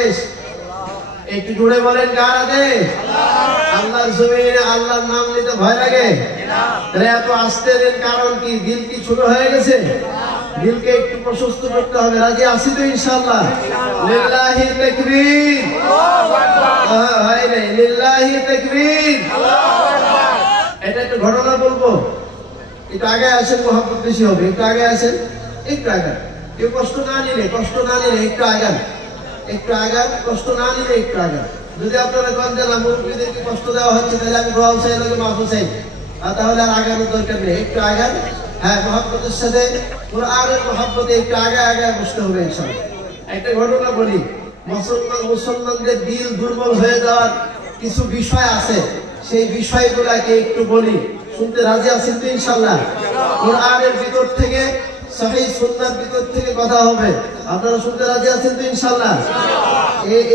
আদেশ? একটু জোরে বলেন, কার আদেশ? আল্লাহর জমিনে আল্লাহর নাম নিতে ভয় লাগে? তাহলে এত আস্তে দেন কারণ কি? দিল কি ছোট হয়ে গেছে? দিলকে একটু প্রশস্ত করতে হবে। রাজি আছি তো ইনশাআল্লাহ? লিল্লাহি তাকবীর। হয় নাই, লিল্লাহি তাকবীর। এটা একটা ঘটনা বলবো, একটু আগে আসেন, মহব্বত বেশি হবে। একটু আগে আসেন, একটু আগান। কেউ কষ্ট না নিলে একটু আগান, একটু আগান। কষ্ট না নিলে একটু আগান। যদি আপনারা কন যে না মুরব্বীদেরকে কষ্ট দেওয়া হচ্ছে, তাহলে আমি দোয়া চাই, লোকে মাফ চাই, আর তাহলে আর আগানোর দরকার নেই। একটু আগান। হ্যাঁ, মহব্বতের সাথে কোরআনের মহব্বতে একটু আগে বসতে হবে ইনশাআল্লাহ। একটা ঘটনা বলি, মুসলমানদের দিল দুর্বল হয়ে যাওয়ার কিছু বিষয় আছে, সেই বিষয়গুলোকে একটু বলি। শুনতে রাজি আছেন তো ইনশাআল্লাহ? কোরআনের ভিতর থেকে, সহিহ সুন্নাহর ভিতর থেকে কথা হবে। আপনারা শুনতে রাজি আছেন তো ইনশাআল্লাহ?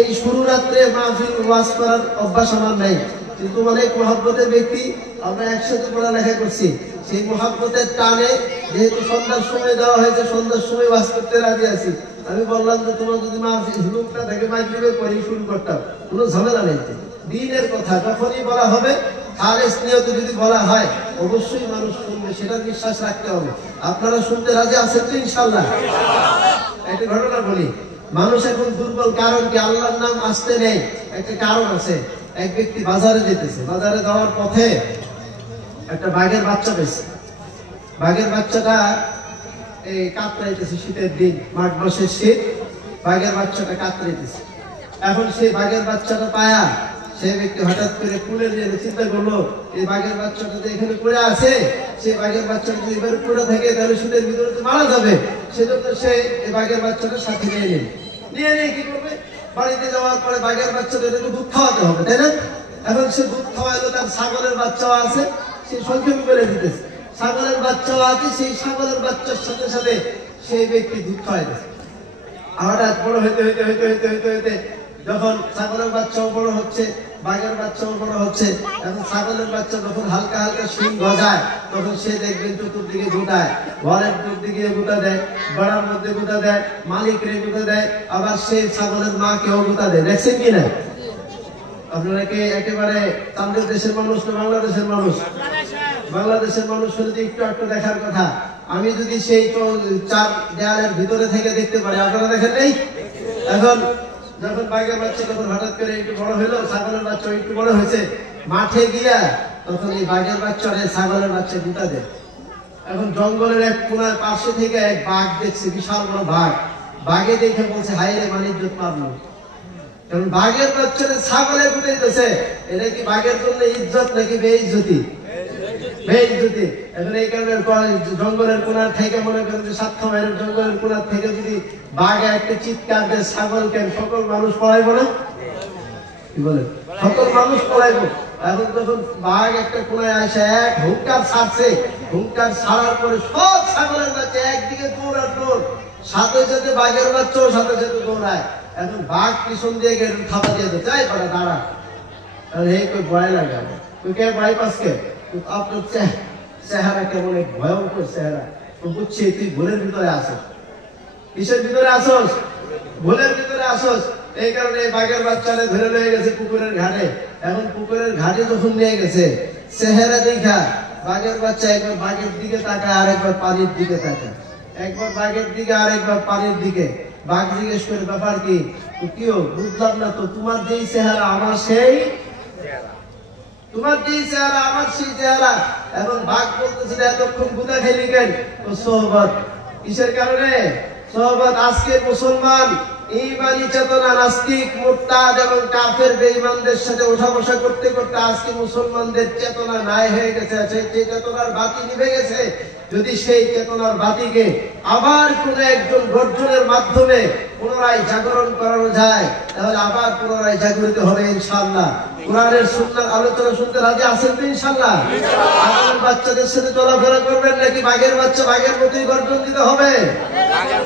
এই শুরু রাত্রে মাহফিল ওয়াজ করার অভ্যাস আমার নাই, কিন্তু অনেক মহব্বতের ব্যক্তি আমরা একসাথে পড়ালেখা করছি। সেই মহব্বতের টানে যেহেতু সন্ধ্যার সময় দেওয়া হয়েছে, সন্ধ্যার সময় ওয়াজ করতে রাজি আছি। আমি বললাম যে তোমার যদি মাহফিল হুলুকটা থেকে মাগরিবের পরেই শুরু করতাম, কোনো ঝামেলা নেই। দিনের কথা যখনই বলা হবে, খালেস নিয়তে যদি বলা হয়, অবশ্যই মানুষ শুনবে, সেটা বিশ্বাস রাখতে হবে। আপনারা শুনতে রাজি আছেন তো ইনশাআল্লাহ? একটা ঘটনা বলি, মানুষ এখন দুর্বল কারণ কি? আল্লাহর নাম আসতে নেই। একটা কারণ আছে। এক ব্যক্তি বাজারে যেতেছে, বাজারে যাওয়ার পথে একটা বাঘের বাচ্চা পেয়েছে। বাঘের বাচ্চাটা এই কাতরাইতেছে, শীতের দিন, মাঘ মাসের শীত, বাঘের বাচ্চাটা কাতরাইতেছে। এখন সেই বাঘের বাচ্চাটা পায়া সেই ব্যক্তি হঠাৎ করে কুলে নিয়ে চিন্তা করলো, এই বাঘের বাচ্চাটা যে এখানে পড়ে আছে, সেই বাঘের বাচ্চাটা যদি এবার পড়ে থাকে তাহলে শীতের ভিতরে তো মারা যাবে। সেজন্য সে এই বাঘের বাচ্চাটা সাথে নিয়ে কি করবে? বাড়িতে যাওয়ার পরে বাঘের বাচ্চাটা দুধ খাওয়াতে হবে, তাই না? এখন সে দুধ খাওয়াইলো, তার ছাগলের বাচ্চাও আছে, সে সংক্ষেপে বলে দিতেছে, ছাগলের বাচ্চাও আছে। সেই ছাগলের বাচ্চার সাথে সাথে সেই ব্যক্তি দুধ খাওয়াইতেছে। হঠাৎ বড় হইতে যখন ছাগলের বাচ্চাও বড় হচ্ছে, বাঘের বাচ্চাও বড় হচ্ছে, এখন ছাগলের বাচ্চা যখন হালকা শিং গজায়, তখন সে দেখবেন চতুর্দিকে গোটায়, ঘরের দিকে গোটা দেয়, বেড়ার মধ্যে গোটা দেয়, মালিকরে গোটা দেয়, আবার সেই ছাগলের মাকেও গোটা দেয়। দেখছেন কিনা? আপনারা কি একেবারে চান্দের দেশের মানুষ না বাংলাদেশের মানুষ? বাংলাদেশের মানুষ হলে একটু দেখার কথা। আমি যদি সেই চার দেয়ালের ভিতরে থেকে দেখতে পারি, আপনারা দেখেন নেই? এখন যখন বাঘের বাচ্চা তখন হঠাৎ করে একটু বড় হইলো, ছাগলের বাচ্চা একটু বড় হয়েছে, মাঠে গিয়া তখন এই বাঘের বাচ্চা ছাগলের বাচ্চা দুটা দেয়। এখন জঙ্গলের এক কোনার পাশে থেকে এক বাঘ দেখছে, বিশাল বড় বাঘ। বাঘে দেখে বলছে, হাই রে, মানে ইজ্জত পারলো। কারণ বাঘের বাচ্চা ছাগলের বুঝাইতেছে, এটা কি বাঘের জন্য ইজ্জত নাকি বেইজ্জতি? বেইজ্জতি। এখন এই কারণে জঙ্গলের কোনার থেকে মনে করেন যে 7 মাইলের জঙ্গলের কোনার থেকে যদি বাঘ একটা চিৎকার দেয়, ছাগলকে সকল মানুষ পড়াইব না? কি বলে? সকল মানুষ পড়াইব। এখন যখন বাঘ একটা কোনায় আসে, এক হুঙ্কার ছাড়ছে, হুঙ্কার ছাড়ার পরে সব ছাগলের বাচ্চা একদিকে দৌড়, সাথে সাথে বাঘের বাচ্চাও সাথে সাথে দৌড়ায়। এখন বাঘ পিছন দিয়ে গেলে থাপা দিয়ে দেয়, যাই পারে দাঁড়া। এই কই ভয় লাগে, তুই কে ভয় পাসকে? আপনার চেহারা কেমন এক ভয়ঙ্কর চেহারা, বুঝছি তুই ভুলের ভিতরে আসস। কিসের ভিতরে আসস? ভুলের ভিতরে আসস। এই কারণে বাঘের বাচ্চারা ধরে নিয়ে গেছে পুকুরের ঘাটে। এখন পুকুরের ঘাটে যখন নিয়ে গেছে, চেহারা দেখা বাঘের বাচ্চা একবার বাঘের দিকে তাকায়, আরেকবার পানির দিকে তাকায়, একবার বাঘের দিকে আরেকবার পানির দিকে। বাঘ জিজ্ঞেস করে, ব্যাপার কি? কিও বুঝলাম না তো, তোমার যেই চেহারা আমার সেই চেহারা, তোমার যেই চেহারা আমার সেই চেহারা। এখন বাঘ বলতেছিল, এতক্ষণ গুদা খেলি কেন? ও সোহবত। কিসের কারণে? সোহবত। আজকে মুসলমান ঈমানি চেতনা নাস্তিক, মুরতাদ এবং কাফের বেঈমানদের সাথে ওঠা বসা করতে করতে আজকে মুসলমানদের চেতনা নাই হয়ে গেছে। সেই চেতনার বাতি নিভে গেছে। যদি সেই চেতনার বাতিকে আবার কোন একজন গর্জনের মাধ্যমে পুনরায় জাগরণ করানো যায়, তাহলে আবার পুনরায় জাগরিত হবে ইনশাআল্লাহ। কোরআনের সুন্নাহর আলোচনা শুনতে রাজি আছেন তো ইনশাআল্লাহ? আপনার বাচ্চাদের সাথে চলাফেরা করবেন নাকি বাঘের বাচ্চা বাঘের মতোই গর্জন দিতে হবে?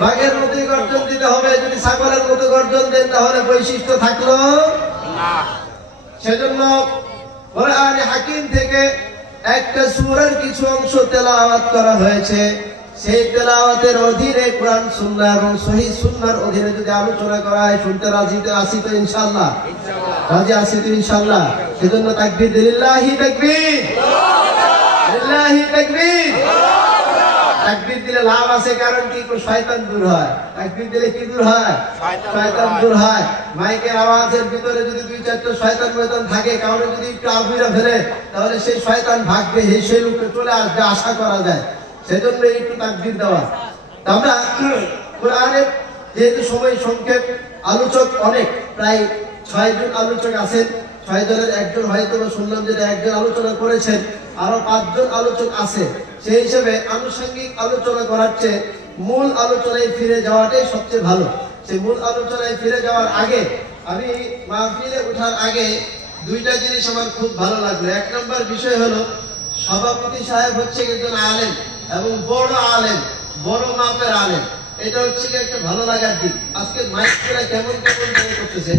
বাঘের মতোই গর্জন দিতে হবে। যদি ছাগলের মতো গর্জন দেন তাহলে বৈশিষ্ট্য থাকলো না। সেজন্য কোরআনে হাকিম থেকে একটা সূরার কিছু অংশ তেলাওয়াত করা হয়েছে। সেই তেলাওয়াতের অধীনে কোরআন সুন্নাহ এবং সহিহ সুন্নাহর অধীনে যদি আলোচনা করা হয় শুনতে রাজি তো আছি তো ইনশাআল্লাহ, রাজি আছি তো ইনশাআল্লাহ। সেজন্য তাকবীর, লিল্লাহি তাকবীর, লিল্লাহি তাকবীর। তাকবীর দিলে লাভ আছে, কারণ কি শয়তান দূর হয়। তাকবীর দিলে কি দূর হয়? শয়তান দূর হয়। মাইকের আওয়াজের ভিতরে যদি দুই চারটা শয়তান ময়তান থাকে, কারণে যদি একটু আবুইরা ফেলে, তাহলে সেই শয়তান ভাগবে, হেসে লুকে চলে আসবে, আশা করা যায়। সেজন্য একটু তাকবীর দেওয়া। আমরা কোরআনের যেহেতু সময় সংক্ষেপ, আলোচক অনেক, প্রায় 6 জন আলোচক আছেন। 6 জনের একজন হয়তো শুনলাম যেটা একজন আলোচনা করেছেন, আরো 5 জন আলোচক আছে। সেই হিসেবে আনুষঙ্গিক আলোচনা করার চেয়ে মূল আলোচনায় ফিরে যাওয়াটাই সবচেয়ে ভালো। সেই মূল আলোচনায় ফিরে যাওয়ার আগে আমি মাহফিলে ওঠার আগে দুইটা জিনিস আমার খুব ভালো লাগলো। 1 নম্বর বিষয় হলো, সভাপতি সাহেব হচ্ছে একজন আলেম এবং বড় আলেম, বড় মাপের আলেম। এটা হচ্ছে একটা ভালো লাগার দিক। আজকে মাইকগুলা কেমন কেমন করতেছে,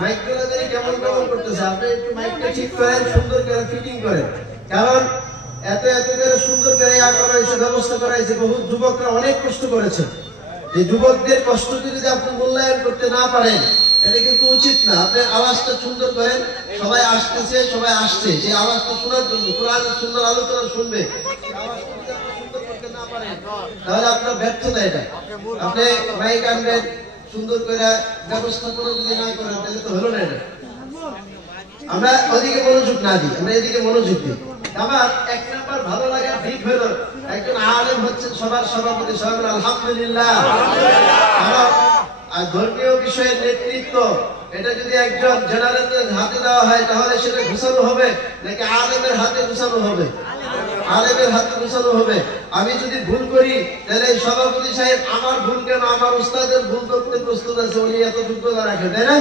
মাইকগুলা কেমন কেমন করতেছে। আপনি একটু মাইকটা ঠিক করেন, সুন্দর করে ফিটিং করেন, কারণ এত এত করে সুন্দর করে করা হয়েছে, ব্যবস্থা করা হয়েছে। বহু যুবকরা অনেক কষ্ট করেছে। এই যুবকদের কষ্ট যদি আপনি মূল্যায়ন করতে না পারেন, এটা কিন্তু উচিত না। আপনি আওয়াজটা সুন্দর করেন, সবাই আসতেছে, সবাই আসছে সেই আওয়াজটা শোনার জন্য, কোরআনের সুন্দর আলোচনা শুনবে। তাহলে আপনার ব্যর্থতা এটা। আপনি মাইক আনবেন, সুন্দর করে ব্যবস্থাপনা যদি না করেন, তাহলে তো হলো না। এটা আমরা ওদিকে মনোযোগ না দিই, আমরা এদিকে মনোযোগ দিই। আমার 1 নাম্বার ভালো লাগার দিক হলো, একজন আলেম হচ্ছেন সবার সভাপতি। সবাই আলহামদুলিল্লাহ। আর ধর্মীয় বিষয়ের নেতৃত্ব, এটা যদি একজন জেনারেলের হাতে দেওয়া হয়, তাহলে সেটা ঘুষানো হবে নাকি আলেমের হাতে ঘুষানো হবে? আলেমের হাতে ঘুষানো হবে। আমি যদি ভুল করি, তাহলে সভাপতি সাহেব আমার ভুল কেন, আমার উস্তাদের ভুল করতে প্রস্তুত আছে, উনি এত যোগ্যতা রাখেন, তাই না?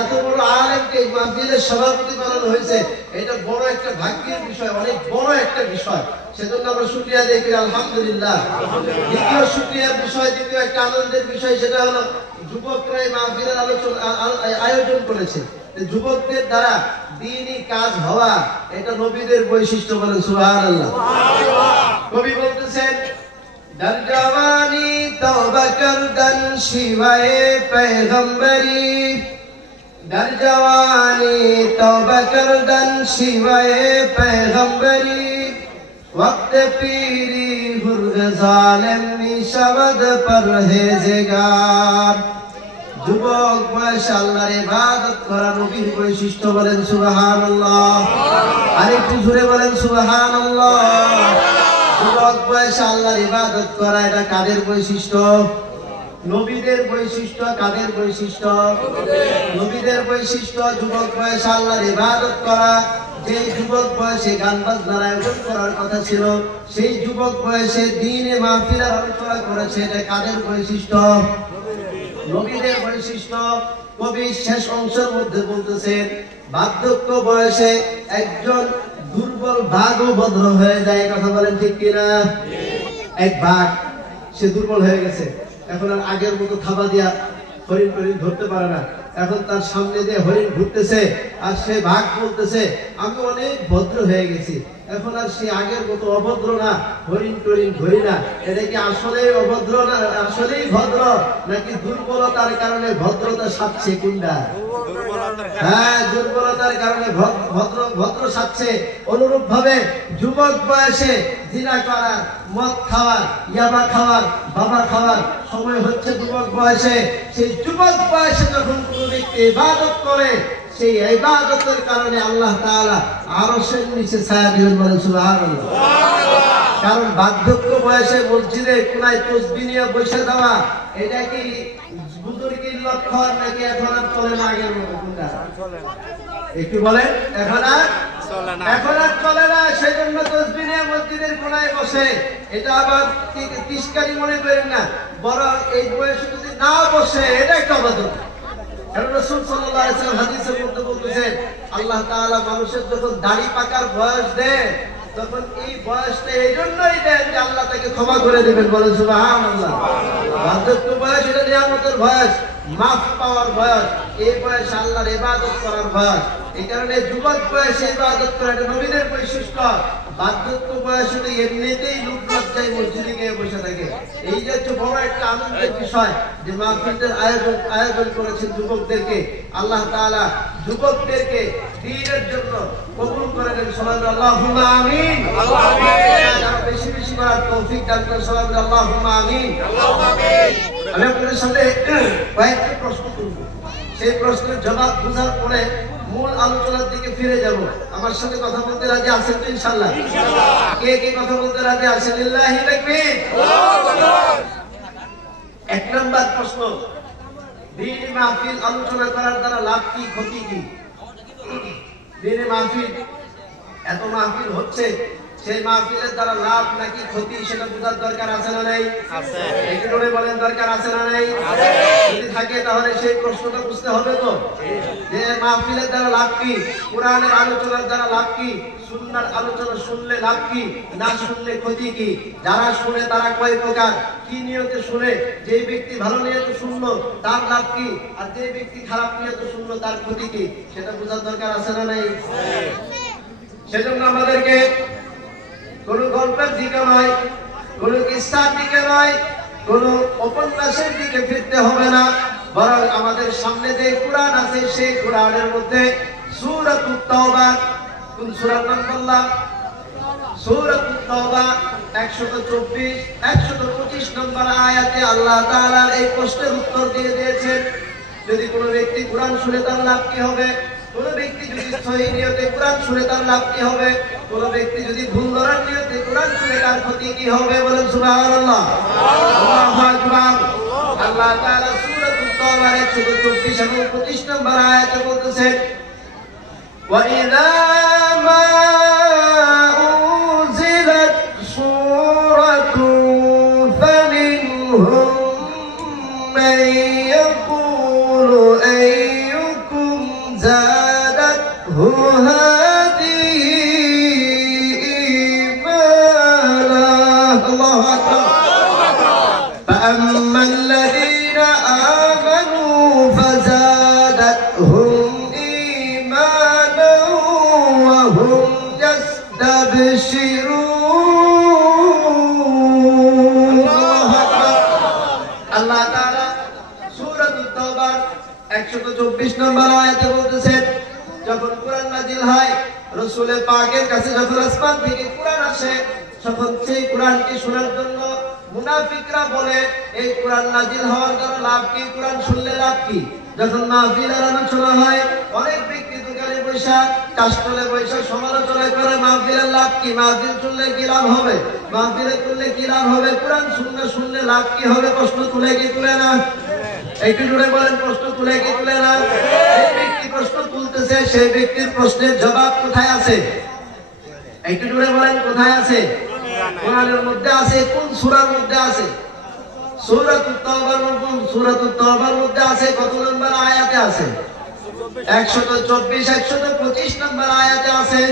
এত বড় আলেমকে মাহফিলের সভাপতি বানানো হয়েছে, এটা বড় একটা ভাগ্যের বিষয়, অনেক বড় একটা বিষয়। সেজন্য আমরা শুকরিয়া দিই, আলহামদুলিল্লাহ। দ্বিতীয় শুকরিয়ার বিষয়, দ্বিতীয় একটা আনন্দের বিষয়, সেটা হলো যুবকরা এই মাহফিলের আয়োজন করেছে। যুবকদের দ্বারা দ্বীনি কাজ হওয়া, এটা নবীদের বৈশিষ্ট্য, বলেন সুবহানাল্লাহ। কবি বলতেছেন, در جوانی توبہ کردن شیوه پیغمبری، در جوانی توبہ کردن شیوه پیغمبری، وقت پیری ہرگ ظالم می شود پرہیزگار। যুবক বয়সে আল্লাহর ইবাদত করা নবীর বৈশিষ্ট্য, বলেন সুবহানাল্লাহ। আরেকটু জোরে বলেন সুবহানাল্লাহ। যুবক বয়সে আল্লাহর ইবাদত করা, এটা কাদের বৈশিষ্ট্য? নবীদের বৈশিষ্ট্য। কাদের বৈশিষ্ট্য? নবীদের বৈশিষ্ট্য। যুবক বয়সে আল্লাহর ইবাদত করা। যে যুবক বয়সে গান বাজনার আয়োজন করার কথা ছিল, সেই যুবক বয়সে দ্বীনে মাহফিলের আলোচনা করেছে, এটা কাদের বৈশিষ্ট্য? নবীদের বৈশিষ্ট্য। কবি শেষ অংশের মধ্যে বলতেছেন, বার্ধক্য বয়সে একজন দুর্বল বাঘও ভদ্র হয়ে যায়। কথা বলেন ঠিক কিনা? এক বাঘ, সে দুর্বল হয়ে গেছে, এখন আর আগের মতো থাবা দিয়া হরিণ টরিণ ধরতে পারে না। এখন তার সামনে দিয়ে হরিণ ঘুরতেছে, আর সে বাঘ বলতেছে, আমি অনেক ভদ্র হয়ে গেছি, এখন আর সে আগের মতো অভদ্র না, হরিণ টরিণ ধরি না। এটা কি আসলেই অভদ্র না, আসলেই ভদ্র, নাকি দুর্বলতার কারণে ভদ্রতা সাজছে? কোনটা? হ্যাঁ, দুর্বলতার কারণে ভদ্র সাজছে। অনুরূপ ভাবে যুবক বয়সে জিনা করার, মদ খাওয়ার, ইয়াবা খাওয়ার, বাবা খাওয়ার সময় হচ্ছে যুবক বয়সে। সেই যুবক বয়সে যখন কোনো ব্যক্তি ইবাদত করে, সেই ইবাদতের কারণে আল্লাহ তাআলা আরশের নিচে ছায়া দিবেন, বলেন সুবহানাল্লাহ। কারণ বার্ধক্য বয়সে মসজিদে কোনায় তাসবিহ নিয়ে বসে দেওয়া, এটা কি বুজুর্গের লক্ষণ নাকি এখন আর চলে না আগের মতো? কোনটা? একটু বলেন। এখন আর চলে না। সেজন্য তাসবিহ নিয়ে মসজিদের কোনায় বসে, এটা আবার তিস্কারি মনে করেন না, বরং এই বয়সে যদি না বসে, এটা একটা অভদ্রতা। কারণ রাসূল সাল্লাল্লাহু আলাইহি ওয়াসাল্লাম হাদিসের মধ্যে বলতেছেন, আল্লাহ তাআলা মানুষের যখন দাড়ি পাকার বয়স দেন, তখন এই বয়সটা এই জন্যই দেন যে আল্লাহ তাকে ক্ষমা করে দেবেন, বলেন সুবহানাল্লাহ। বার্ধক্য বয়স এটা নিয়ামতের বয়স। মাফ পাওয়ার বয়স, এই বয়সে আল্লাহর ইবাদত করার বয়স। এই কারণে যুবক বয়সে ইবাদত করা এটা নবীদের বৈশিষ্ট্য। বার্ধক্য বয়সে তো এমনিতেই লোক লজ্জায় মসজিদে গিয়ে বসে থাকে। এই যে হচ্ছে বড় একটা আনন্দের বিষয় যে মাহফিলের আয়োজন করেছেন যুবকদেরকে। আল্লাহ তাআলা যুবকদেরকে দ্বীনের জন্য কবুল করে নেন। আল্লাহুম্মা আমিন। আল্লাহ বেশি বেশি করার তৌফিক দান করেন। আল্লাহুম্মা আমিন। আমি আপনাদের সাথে কয়েকটা প্রশ্ন করব, সেই প্রশ্নের জবাব বোঝার পরে মূল আলোচনার দিকে ফিরে যাব। আমার সাথে কথা বলতে রাজি আছেন তো ইনশাআল্লাহ? কে কে কথা বলতে রাজি আছেন? লিল্লাহি তাকবীর। এক নাম্বার প্রশ্ন, দ্বীনি মাহফিল আলোচনা করার দ্বারা লাভ কি ক্ষতি কি? দ্বীনি মাহফিল, এত মাহফিল হচ্ছে, সেই মাহফিলের দ্বারা লাভ নাকি ক্ষতি সেটা বোঝার দরকার আছে না নাই? আছে। একটু করে বলেন, দরকার আছে না নাই? আছে। যদি থাকে তাহলে সেই প্রশ্নটা বুঝতে হবে তো যে মাহফিলের দ্বারা লাভ কি, কোরআনের আলোচনার দ্বারা লাভ কি, সুন্নাহর আলোচনা শুনলে লাভ কি, না শুনলে ক্ষতি কি, যারা শুনে তারা কয় প্রকার, কি নিয়তে শুনে, যে ব্যক্তি ভালো নিয়তে শুনলো তার লাভ কি, আর যে ব্যক্তি খারাপ নিয়তে শুনলো তার ক্ষতি কি, সেটা বোঝার দরকার আছে না নাই? সেজন্য আমাদেরকে কোন গল্পের দিকে নয়, কোন কিস্সার দিকে নয়, কোন উপন্যাসের দিকে ফিরতে হবে না, বরং আমাদের সামনে যে কোরআন আছে সেই কোরআনের মধ্যে সূরাতুত তাওবা, কোন সূরার নাম বললাম? সূরাতুত তাওবা 124 125 নম্বর আয়াতে আল্লাহ তাআলা এই প্রশ্নের উত্তর দিয়ে দিয়েছেন। যদি কোনো ব্যক্তি কোরআন শুনে তার লাভ কি হবে? কোন ব্যক্তি যদি সহি নিয়তে কোরআন শুনে তার লাভ কি হবে? কোন ব্যক্তি যদি ভুল ধরার নিয়তে কোরআন শুনে তার ক্ষতি কি হবে? বলেন সুবহানাল্লাহ। আল্লাহু আকবার। আল্লাহ তাআলা সূরাতুত তাওবার 124 এবং 25 নম্বর আয়াতে বলতেছেন, ওয়া ইযা মা উনজিলাত সূরাতুন ফামিনহুম মান ইয়াকুলু আইয়ুকুম যাদাতহু হাদিহি ঈমানা। আল্লাহু আকবার। فأما الذين آمنوا فزادتهم إيمانا وهم يستبشرون. আল্লাহ তাআলা সূরাতুত তাওবার 124 নম্বর আয়াতে বলতেছেন, যখন কোরআন নাযিল হয়, রাসূল পাকের কাছে যখন আসমান থেকে কোরআন আসে, তখন সেই কোরআনকে শোনার জন্য মুনাফিকরা বলে, এই কোরআন নাযিল হওয়ার দ্বারা লাভ কি, কোরআন শুনলে লাভ কি? যখন মাহফিলের আলোচনা হয়, অনেক ব্যক্তি দোকানে বৈশা, কাস্টলে বৈশা সমালোচনা করে, মাহফিলের লাভ কি, মাহফিল শুনলে কি লাভ হবে, মাহফিলে করলে কি লাভ হবে, কোরআন শুনলে লাভ কি হবে? প্রশ্ন তুলে কি তুলে না? একটু জোরে বলেন, প্রশ্ন তুলে কি তুলে না? এই ব্যক্তি প্রশ্ন তুলতেছে, সেই ব্যক্তির প্রশ্নের জবাব কোথায় আছে? একটু জোরে বলেন, কোথায় আছে? কোরআনের মধ্যে আছে। কোন সূরার মধ্যে আছে? সূরাতুত তাওবার মধ্যে আছে। কত নম্বর আয়াতে আছে? 124 125 নম্বর আয়াতে আছে।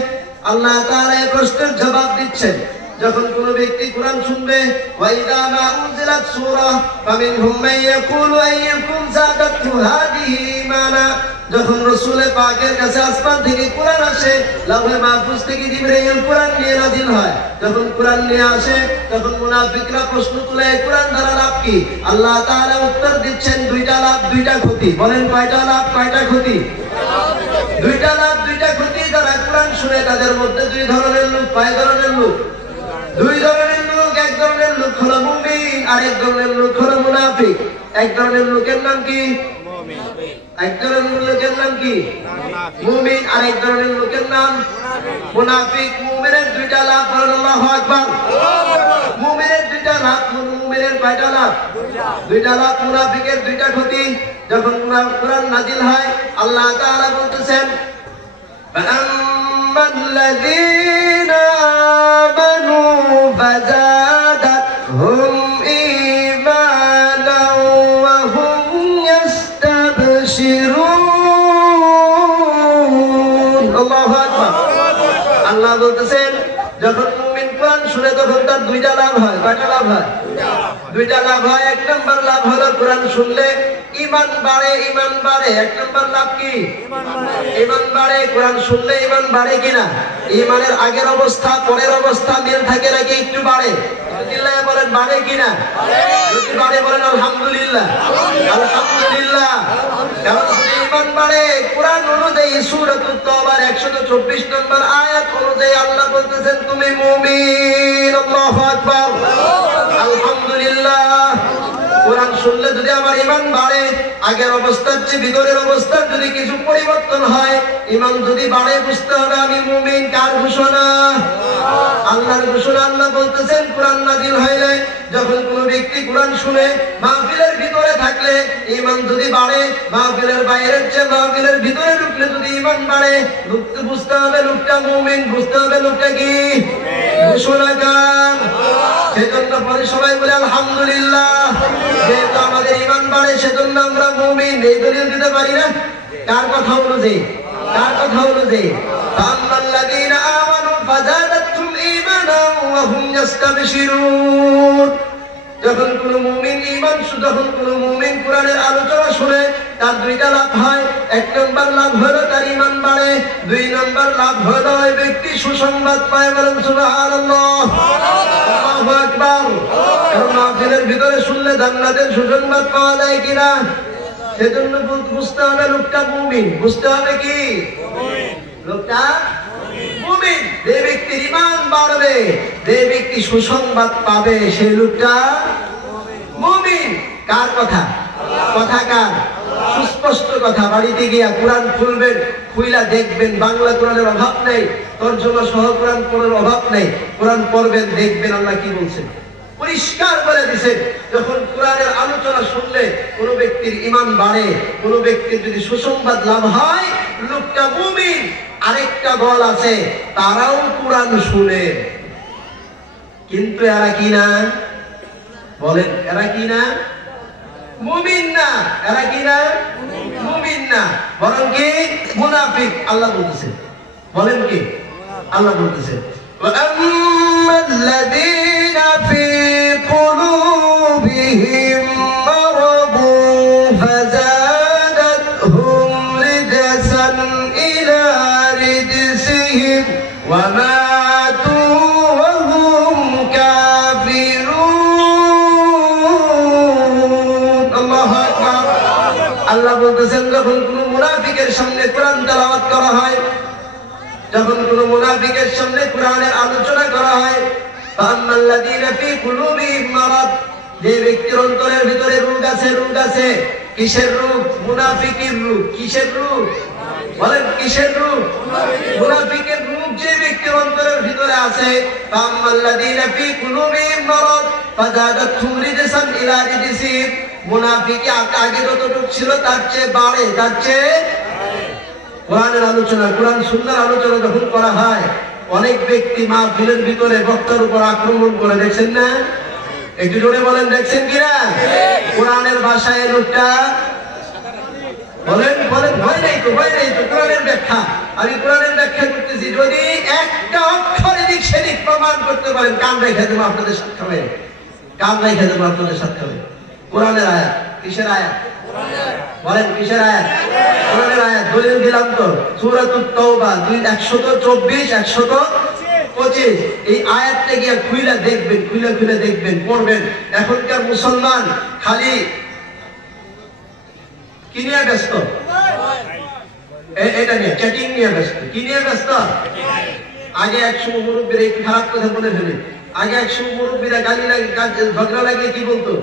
আল্লাহ তাআলা এই প্রশ্নের জবাব দিচ্ছেন, যখন কোন ব্যক্তি কোরআন শুনবে, ওয়া ইযা মা উনজিলাত সূরা ফামিনহুম মান ইয়াকুলু আইয়ুকুম যাদাতহু হাদিহি ঈমানা। যখন রাসূল পাকের কাছে আসমান থেকে কোরআন আসে, লাউহে মাহফুজ থেকে জিবরাইল কোরআন নিয়ে নাযিল হয়, যখন কোরআন নিয়ে আসে, তখন মুনাফিকরা প্রশ্ন তুলে, কোরআন দ্বারা লাভ কি? আল্লাহ তাআলা উত্তর দিচ্ছেন, দুইটা লাভ দুইটা ক্ষতি। বলেন, কয়টা লাভ কয়টা ক্ষতি? দুইটা লাভ দুইটা ক্ষতি। যারা কোরআন শুনে তাদের মধ্যে দুই ধরনের লোক। কয় ধরনের লোক? দুই ধরনের লোক। এক ধরনের লোক হলো মুমিন, আর এক ধরনের লোক হলো মুনাফিক। এক ধরনের লোকের নাম কি? মুমিন। এক ধরনের লোকের নাম কি? মুমিন। আর এক ধরনের লোকের নাম মুনাফিক। মুমিনের দুইটা লাভ। আল্লাহু আকবার। মুমিনের দুইটা লাভ। মুমিনের কয়টা লাভ? দুইটা লাভ। মুনাফিকের দুইটা ক্ষতি। যখন কোরআন নাযিল হয়, আল্লাহ তাআলা বলতেছেন, فَأَمَّا الَّذِينَ آمَنُوا فَزَادَتْهُمْ إِيمَانًا وَهُمْ يَسْتَبْشِرُونَ. আল্লাহু আকবার। আল্লাহ বলতেছেন, যখন মুমিন কোরআন শুনে তখন তার দুইটা লাভ হয়। কয়টা লাভ হয়? দুইটা লাভ হয়। এক নম্বর লাভ হলো কোরআন শুনলে ঈমান বাড়ে, ঈমান বাড়ে। এক নম্বর লাভ কি? ঈমান বাড়ে। কোরআন শুনলে ঈমান বাড়ে কিনা? ঈমানের আগের অবস্থা পরের অবস্থা মিল থাকে নাকি একটু বাড়ে? চিল্লায়ে বলেন বাড়ে কিনা? যদি বাড়ে বলেন আলহামদুলিল্লাহ, আলহামদুলিল্লাহ। কারণ যদি ঈমান বাড়ে, কোরআন অনুযায়ী সূরাতুত তাওবার 124 নম্বর আয়াত অনুযায়ী আল্লাহ বলতেছেন তুমি মুমিন। আল্লাহু আকবার, আলহামদুলিল্লাহ। কোরআন শুনলে যদি আমার ঈমান বাড়ে, আগের অবস্থার চেয়ে ভিতরের অবস্থার যদি কিছু পরিবর্তন হয়, ঈমান যদি বাড়ে, বুঝতে হবে আমি মুমিন। কার ঘোষণা? আল্লাহর ঘোষণা। আল্লাহ বলতেছেন কোরআন নাযিল হইলে যখন কোন ব্যক্তি কোরআন শুনে মাহফিলের ভিতরে থাকলে ঈমান যদি বাড়ে, মাহফিলের বাইরের চেয়ে মাহফিলের ভিতরে ঢুকলে যদি ঈমান বাড়ে, বুঝতে হবে লোকটা মুমিন, বুঝতে হবে লোকটা কি? ঘোষণা কার? সেজন্য পরে সবাই বলে আলহামদুলিল্লাহ। যেহেতু আমাদের ঈমান বাড়ে সেজন্য আমরা মুমিন, এই দলিল দিতে পারি না? কার কথা অনুযায়ী? কার কথা অনুযায়ী? আল্লাযীনা আমানু ফাযাদাতহুম ঈমানান ওয়া হুম ইস্তাবশিরুন। যখন কোন মুমিন যখন কোন মুমিন কোরআনের আলোচনা শুনে তার দুইটা লাভ হয়। এক নম্বর লাভ হলো তার ঈমান বাড়ে, দুই নম্বর লাভ হলো ওই ব্যক্তি সুসংবাদ পায়। বলেন সুবহানাল্লাহ, আল্লাহু আকবার। কারণ মাহফিলের ভিতরে শুনলে জান্নাতের সুসংবাদ পাওয়া যায় কিনা? সেজন্য বুঝতে হবে লোকটা মুমিন। বুঝতে হবে কি? লোকটা মুমিন। যে ব্যক্তির ঈমান বাড়বে, যে ব্যক্তি সুসংবাদ পাবে, সেই লোকটা মুমিন। কার কথা? কথা কার? সুস্পষ্ট কথা। বাড়িতে গিয়া কোরআন খুলবেন, খুইলা দেখবেন, বাংলা কোরআনের অভাব নেই, তরজমা সহ কোরআন পড়ার অভাব নেই। কোরআন পড়বেন, দেখবেন আল্লাহ কি বলছেন, পরিষ্কার করে দিয়েছেন। যখন কোরআনের আলোচনা শুনলে কোন ব্যক্তির ঈমান বাড়ে, কোন ব্যক্তির যদি সুসংবাদ লাভ হয়, লোকটা মুমিন। আরেকটা দল আছে, তারাও কোরআন শুনে, কিন্তু এরা কি না? বলেন, এরা কি না? মুমিন না। এরা কি না? মুমিন না, বরং কি মুনাফিক। আল্লাহ বলতেছেন, বলেন কি? আল্লাহ বলতেছেন وَأَمَّا الَّذِينَ فِي قُلُوبِهِم مَّرَضٌ فَزَادَتْهُمْ رِجْسًا إِلَى رِجْسِهِمْ وَمَاتُوا وَهُمْ كَافِرُونَ। আল্লাহু আকবার। আল্লাহ বলতেছেন যখন কোন মুনাফিকের সামনে কোরআন তেলাওয়াত করা হয়, যখন কোন মুনাফিকের সামনে কোরআনের আলোচনা করা হয়, ফাআম্মাল্লাযীনা ফী কুলুবিহিম মারাদ, যে ব্যক্তির অন্তরের ভিতরে রোগ আছে, রোগ আছে। কিসের রোগ? মুনাফিকের রোগ। কিসের রোগ? বলেন, কিসের রোগ? মুনাফিকের রোগ যে ব্যক্তির অন্তরের ভিতরে আছে, ফাআম্মাল্লাযীনা ফী কুলুবিহিম মারাদ ফাযাদাতহুম রিজসান ইলা রিজসিহিম। মুনাফিকি আগে যতটুকু ছিল তার চেয়ে বাড়ে, তার চেয়ে। কোরআনের আলোচনা, কোরআন সুন্নাহর আলোচনা যখন করা হয়, অনেক ব্যক্তি মাহফিলের ভিতরে বক্তার উপর আক্রমণ করে, দেখছেন না? একটু জোরে বলেন, দেখছেন কিনা? কোরআনের ভাষায় লোকটা বলেন, বলেন, ভয় নেই তো, ভয় নেই তো। কোরআনের ব্যাখ্যা, আমি কোরআনের ব্যাখ্যা করতেছি। যদি একটা অক্ষর এদিক সেদিক প্রমাণ করতে পারেন, কান রেখে দেবো আপনাদের সাথে হবে, কান রেখে দেবো আপনাদের সাথে হবে। কোরআনের আয়াত। কিসের আয়াত? বলেন, কিসের আয়াত? কোরআনের আয়াত। দলিল দিলাম তো, সূরাতুত তাওবা 124, 125। এই আয়াতটা গিয়ে খুইলা দেখবেন, খুইলা খুইলা দেখবেন, পড়বেন। এখনকার মুসলমান খালি কি নিয়ে ব্যস্ত? এটা নিয়ে, চ্যাটিং নিয়ে ব্যস্ত। কি নিয়ে ব্যস্ত? আগে 100 মুরব্বীরা, একটু খারাপ কথা বলে ফেলে, আগে 100 মুরব্বীরা গালি লাগে, ঝগড়া লাগিয়ে কি বলতো?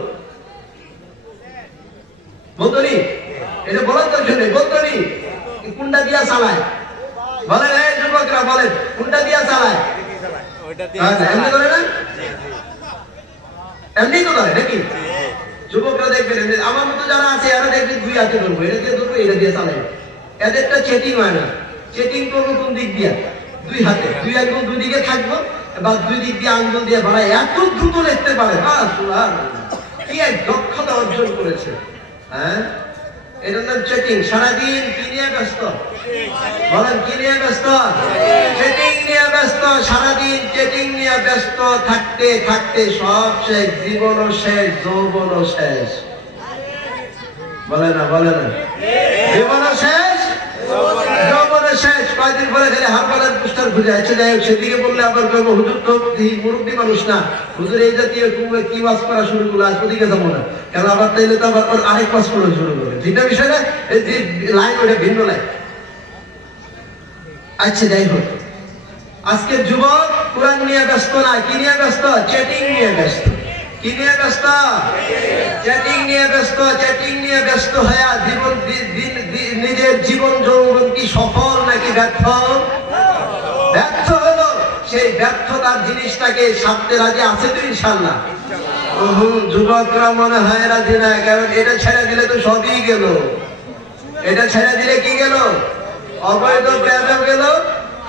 বলতো নি? এটা বলার দরকার নেই, বলতো নি? কুন্ডা দিয়া চালায়। বলেন, এই যুবকরা বলেন, কুন্ডা দিয়া চালায়। এমনি করে না? এমনি তো করে নাকি? যুবকরা দেখবেন, আমার মতো যারা আছে এরা দেখবেন দুই হাতে ধরবো, এটা দিয়ে ধরবো, এটা দিয়ে চালাই। এদেরটা চেটিং হয় না। চেটিং করবো কোন দিক দিয়া? দুই হাতে, দুই আঙ্গুল দুই দিকে থাকবো, বা দুই দিক দিয়ে আঙ্গুল দিয়ে বাড়ায়, এত দ্রুত লিখতে পারে। কি এক দক্ষতা অর্জন করেছে। হ্যাঁ, এটার নাম চেটিং। সারাদিন কি নিয়ে ব্যস্ত? বলেন কি নিয়ে ব্যস্ত? চেটিং নিয়ে ব্যস্ত। সারাদিন চেটিং নিয়ে ব্যস্ত থাকতে থাকতে সব শেষ, জীবনও শেষ, যৌবনও শেষ। বলে না, বলে না, জীবনও শেষ, যৌবনও শেষ। কয়েকদিন পরে খালি হারবালের পোস্টার খুঁজে আছে। যাই হোক, সেদিকে বললে আবার কেউ হুজুর তো মুরব্বী মানুষ না, হুজুর এই জাতীয় কি ওয়াজ করা শুরু করলো, আজ ওদিকে যাবো না, কারণ আবার তাইলে তো আবার আরেক ওয়াজ করা শুরু করবে। ঠিক না বিষয়টা? এই যে লাইন, ওটা ভিন্ন লাইন। আচ্ছা, যাই হোক, আজকের যুবক কোরআন নিয়ে ব্যস্ত না, কি নিয়ে ব্যস্ত? চ্যাটিং নিয়ে ব্যস্ত। কি নিয়ে ব্যস্ত? চ্যাটিং নিয়ে ব্যস্ত। চ্যাটিং নিয়ে ব্যস্ত হয়ে জীবন, নিজের জীবন যৌবন কি সফল নাকি ব্যর্থ? ব্যর্থ হলো। সেই ব্যর্থতার জিনিসটাকে সারতে রাজি আছে তো ইনশাল্লাহ? যুবকরা মনে হয় রাজি না, কারণ এটা ছেড়ে দিলে তো সবই গেল। এটা ছেড়ে দিলে কি গেল? অবৈধ প্রেমও গেল,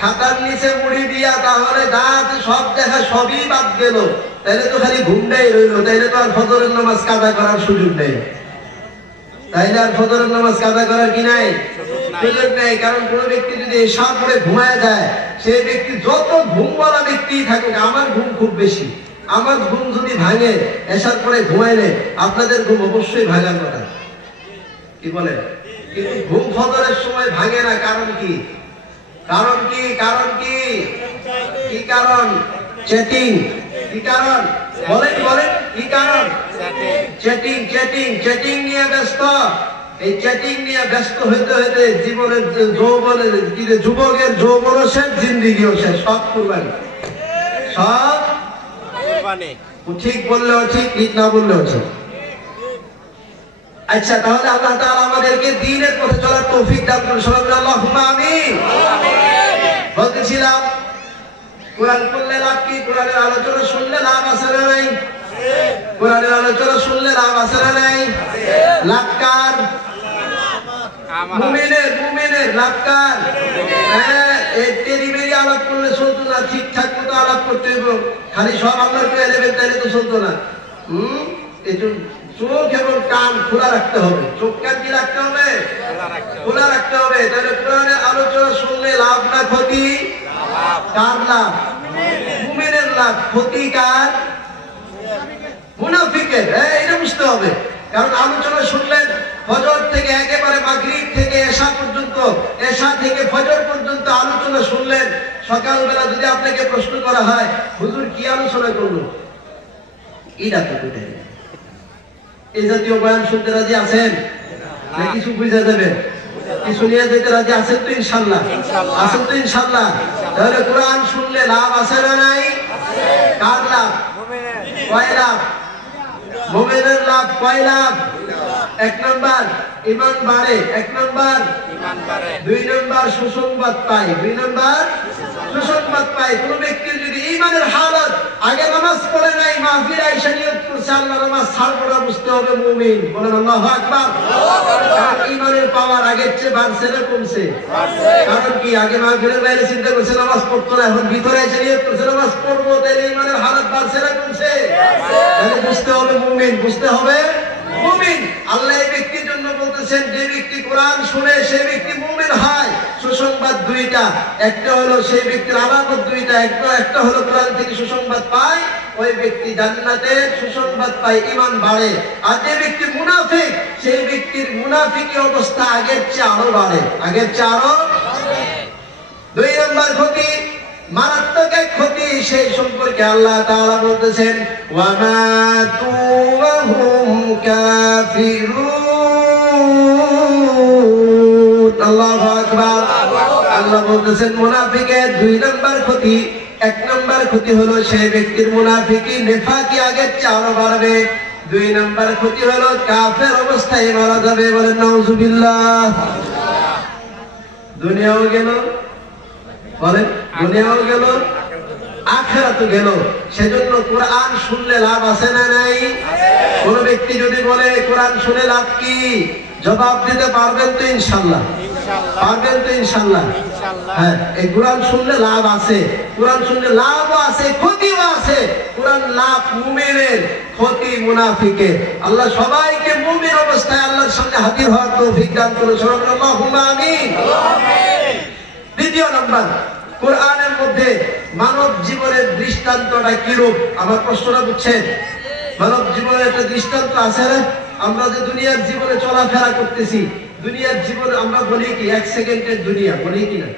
খাতার নিচে মুড়ি দিয়া তাহলে দাঁত সব দেখা সবই বাদ গেল। তাইলে তো খালি ঘুমটাই রইলো। তাইলে তো আর ফজরের নামাজ কাজা করার সুযোগ নেই। তাইলে আর ফজরের নামাজ কাজা করার কি নাই? সুযোগ নেই। কারণ কোন ব্যক্তি যদি এশার পরে ঘুমায় যায়, সেই ব্যক্তি যত ঘুমওয়ালা ব্যক্তি থাকুক, আমার ঘুম খুব বেশি, আমার ঘুম যদি ভাঙে এশার পরে ঘুমাইলে, আপনাদের ঘুম অবশ্যই ভাঙার কথা। কি বলে? কিন্তু ঘুম ফজরের সময় ভাঙে না। কারণ কি? কারণ কি? কারণ কি? কি কারণ? চ্যাটিং। কি কারণ? বলেন, বলেন, কি কারণ? চ্যাটিং। চ্যাটিং, চ্যাটিং নিয়ে ব্যস্ত। এই চ্যাটিং নিয়ে ব্যস্ত হইতে হইতে জীবনের যৌবনের, যুবকের যৌবনও শেষ, জিন্দিগিও শেষ, সব কুরবানি, সব কুরবানি। ঠিক বললেও ঠিক, ঠিক না বললেও ঠিক। আচ্ছা, তাহলে আল্লাহ তাআলা আমাদেরকে দ্বীনের পথে চলার তৌফিক দান করুন। সবাই বলুন আল্লাহুম্মা আমিন। বলতেছিলাম, কোরআন পড়লে লাভ কি? কোরআনের আলোচনা শুনলে লাভ আছে না নাই? কোরআনের আলোচনা শুনলে লাভ আছে না নাই? লাভ কার? মুমিনের। মুমিনের লাভ কার? হ্যাঁ, এই টেরিবেরি আলাপ করলে চলতো না, ঠিকঠাক মতো আলাপ করতে হবে। খালি সব আপনার পেয়ে নেবেন, তাইলে তো চলতো না। এই চোখ এবং কান খোলা রাখতে হবে। চোখ কান কি রাখতে হবে? খোলা রাখতে হবে। তাহলে কোরআনের আলোচনা শুনলে লাভ না ক্ষতি? কার লাভ? মুমিনের লাভ। ক্ষতি কার? মুনাফিকের। এটা বুঝতে হবে। কারণ আলোচনা শুনলেন ফজর থেকে একেবারে মাগরিব থেকে এশা পর্যন্ত, এশা থেকে ফজর পর্যন্ত আলোচনা শুনলেন। সকালবেলা যদি আপনাকে প্রশ্ন করা হয়, হুজুর কি আলোচনা করলো, এটা তো এই জাতীয় বয়ান শুনতে রাজি আছেন? কিছু বুঝে যাবেন, কিছু নিয়ে যেতে রাজি আছেন তো ইনশাল্লাহ? আছেন তো ইনশাল্লাহ? তাহলে কোরআন শুনলে লাভ আছে না নাই? কার লাভ? কয় লাভ? মুমিনের লাভ। কয় লাভ? এক নম্বর ঈমান বাড়ে। এক নম্বর ঈমান বাড়ে। দুই নম্বর সুসংবাদ পায়। দুই নম্বর সুসংবাদ পায়। কোন ব্যক্তির যদি ঈমানের হালত, আগে নামাজ পড়ে নাই, মাহফিল আইসা নিয়ত করছে আল্লাহ নামাজ ছাড়বো না, বুঝতে হবে মুমিন। বলেন আল্লাহু আকবার। কারণ ঈমানের পাওয়ার আগের চেয়ে বাড়ছে না কমছে? কারণ কি? আগে মাহফিলের বাইরে চিন্তা করছে নামাজ পড়তো না, এখন ভিতরে এসে নিয়ত করছে নামাজ পড়বো, তাইলে ঈমানের হালত বাড়ছে না কমছে? তাহলে বুঝতে হবে মুমিন, বুঝতে হবে মুমিন। আল্লাহ এই ব্যক্তির জন্য বলতেছেন, যে ব্যক্তি কোরআন শুনে সে ব্যক্তি মুমিন হয়। সুসংবাদ দুইটা, একটা হলো সেই ব্যক্তির আলামত দুইটা, একটা হলো কোরআন থেকে সুসংবাদ পায়, ওই ব্যক্তি জান্নাতের সুসংবাদ পায়, ঈমান বাড়ে। আর যে ব্যক্তি মুনাফিক, সেই ব্যক্তির মুনাফিকি অবস্থা আগের চেয়ে আরো বাড়ে, আগের চেয়ে আরো। দুই নম্বর ক্ষতি, মারাত্মক এক ক্ষতি, সেই সম্পর্কে আল্লাহ তাআলা বলতেছেন, ওয়া মাতু ওয়া হুম কাফিরুন। আল্লাহু আকবার। আল্লাহ বলতেছেন মুনাফিকের দুই নম্বর ক্ষতি। এক নম্বর ক্ষতি হলো সেই ব্যক্তির মুনাফিকি, নেফাকি আগের চেয়ে আরো বাড়বে। দুই নম্বর ক্ষতি হলো কাফের অবস্থায় মারা যাবে। বলেন নাউজুবিল্লাহ। দুনিয়াও গেল, বলেন দুনিয়াও গেল, আখিরাতও গেল। সেজন্য কোরআন শুনলে লাভ আছে না নাই? কোন ব্যক্তি যদি বলে কোরআন শুনে লাভ কি, জবাব দিতে পারবেন তো ইনশাআল্লাহ? পারবেন তো ইনশাআল্লাহ? হ্যাঁ, এই কোরআন শুনলে লাভ আছে, কোরআন শুনলে লাভও আছে, ক্ষতিও আছে। কোরআন লাভ মুমিনের, ক্ষতি মুনাফিকের। আল্লাহ সবাইকে মুমিন অবস্থায় আল্লাহর সামনে হাজির হওয়ার তৌফিক দান করুন। আল্লাহুম্মা আমিন। দ্বিতীয় নাম্বার, কোরআনের মধ্যে মানব জীবনের দৃষ্টান্তটা কিরূপ? আমার প্রশ্নটা বুঝছেন? মানব জীবনের একটা দৃষ্টান্ত আছে না? আমরা যে দুনিয়ার জীবনে চলাফেরা করতেছি, দুনিয়ার জীবনে আমরা বলি কি 1 সেকেন্ডের দুনিয়া, বলি কিনা?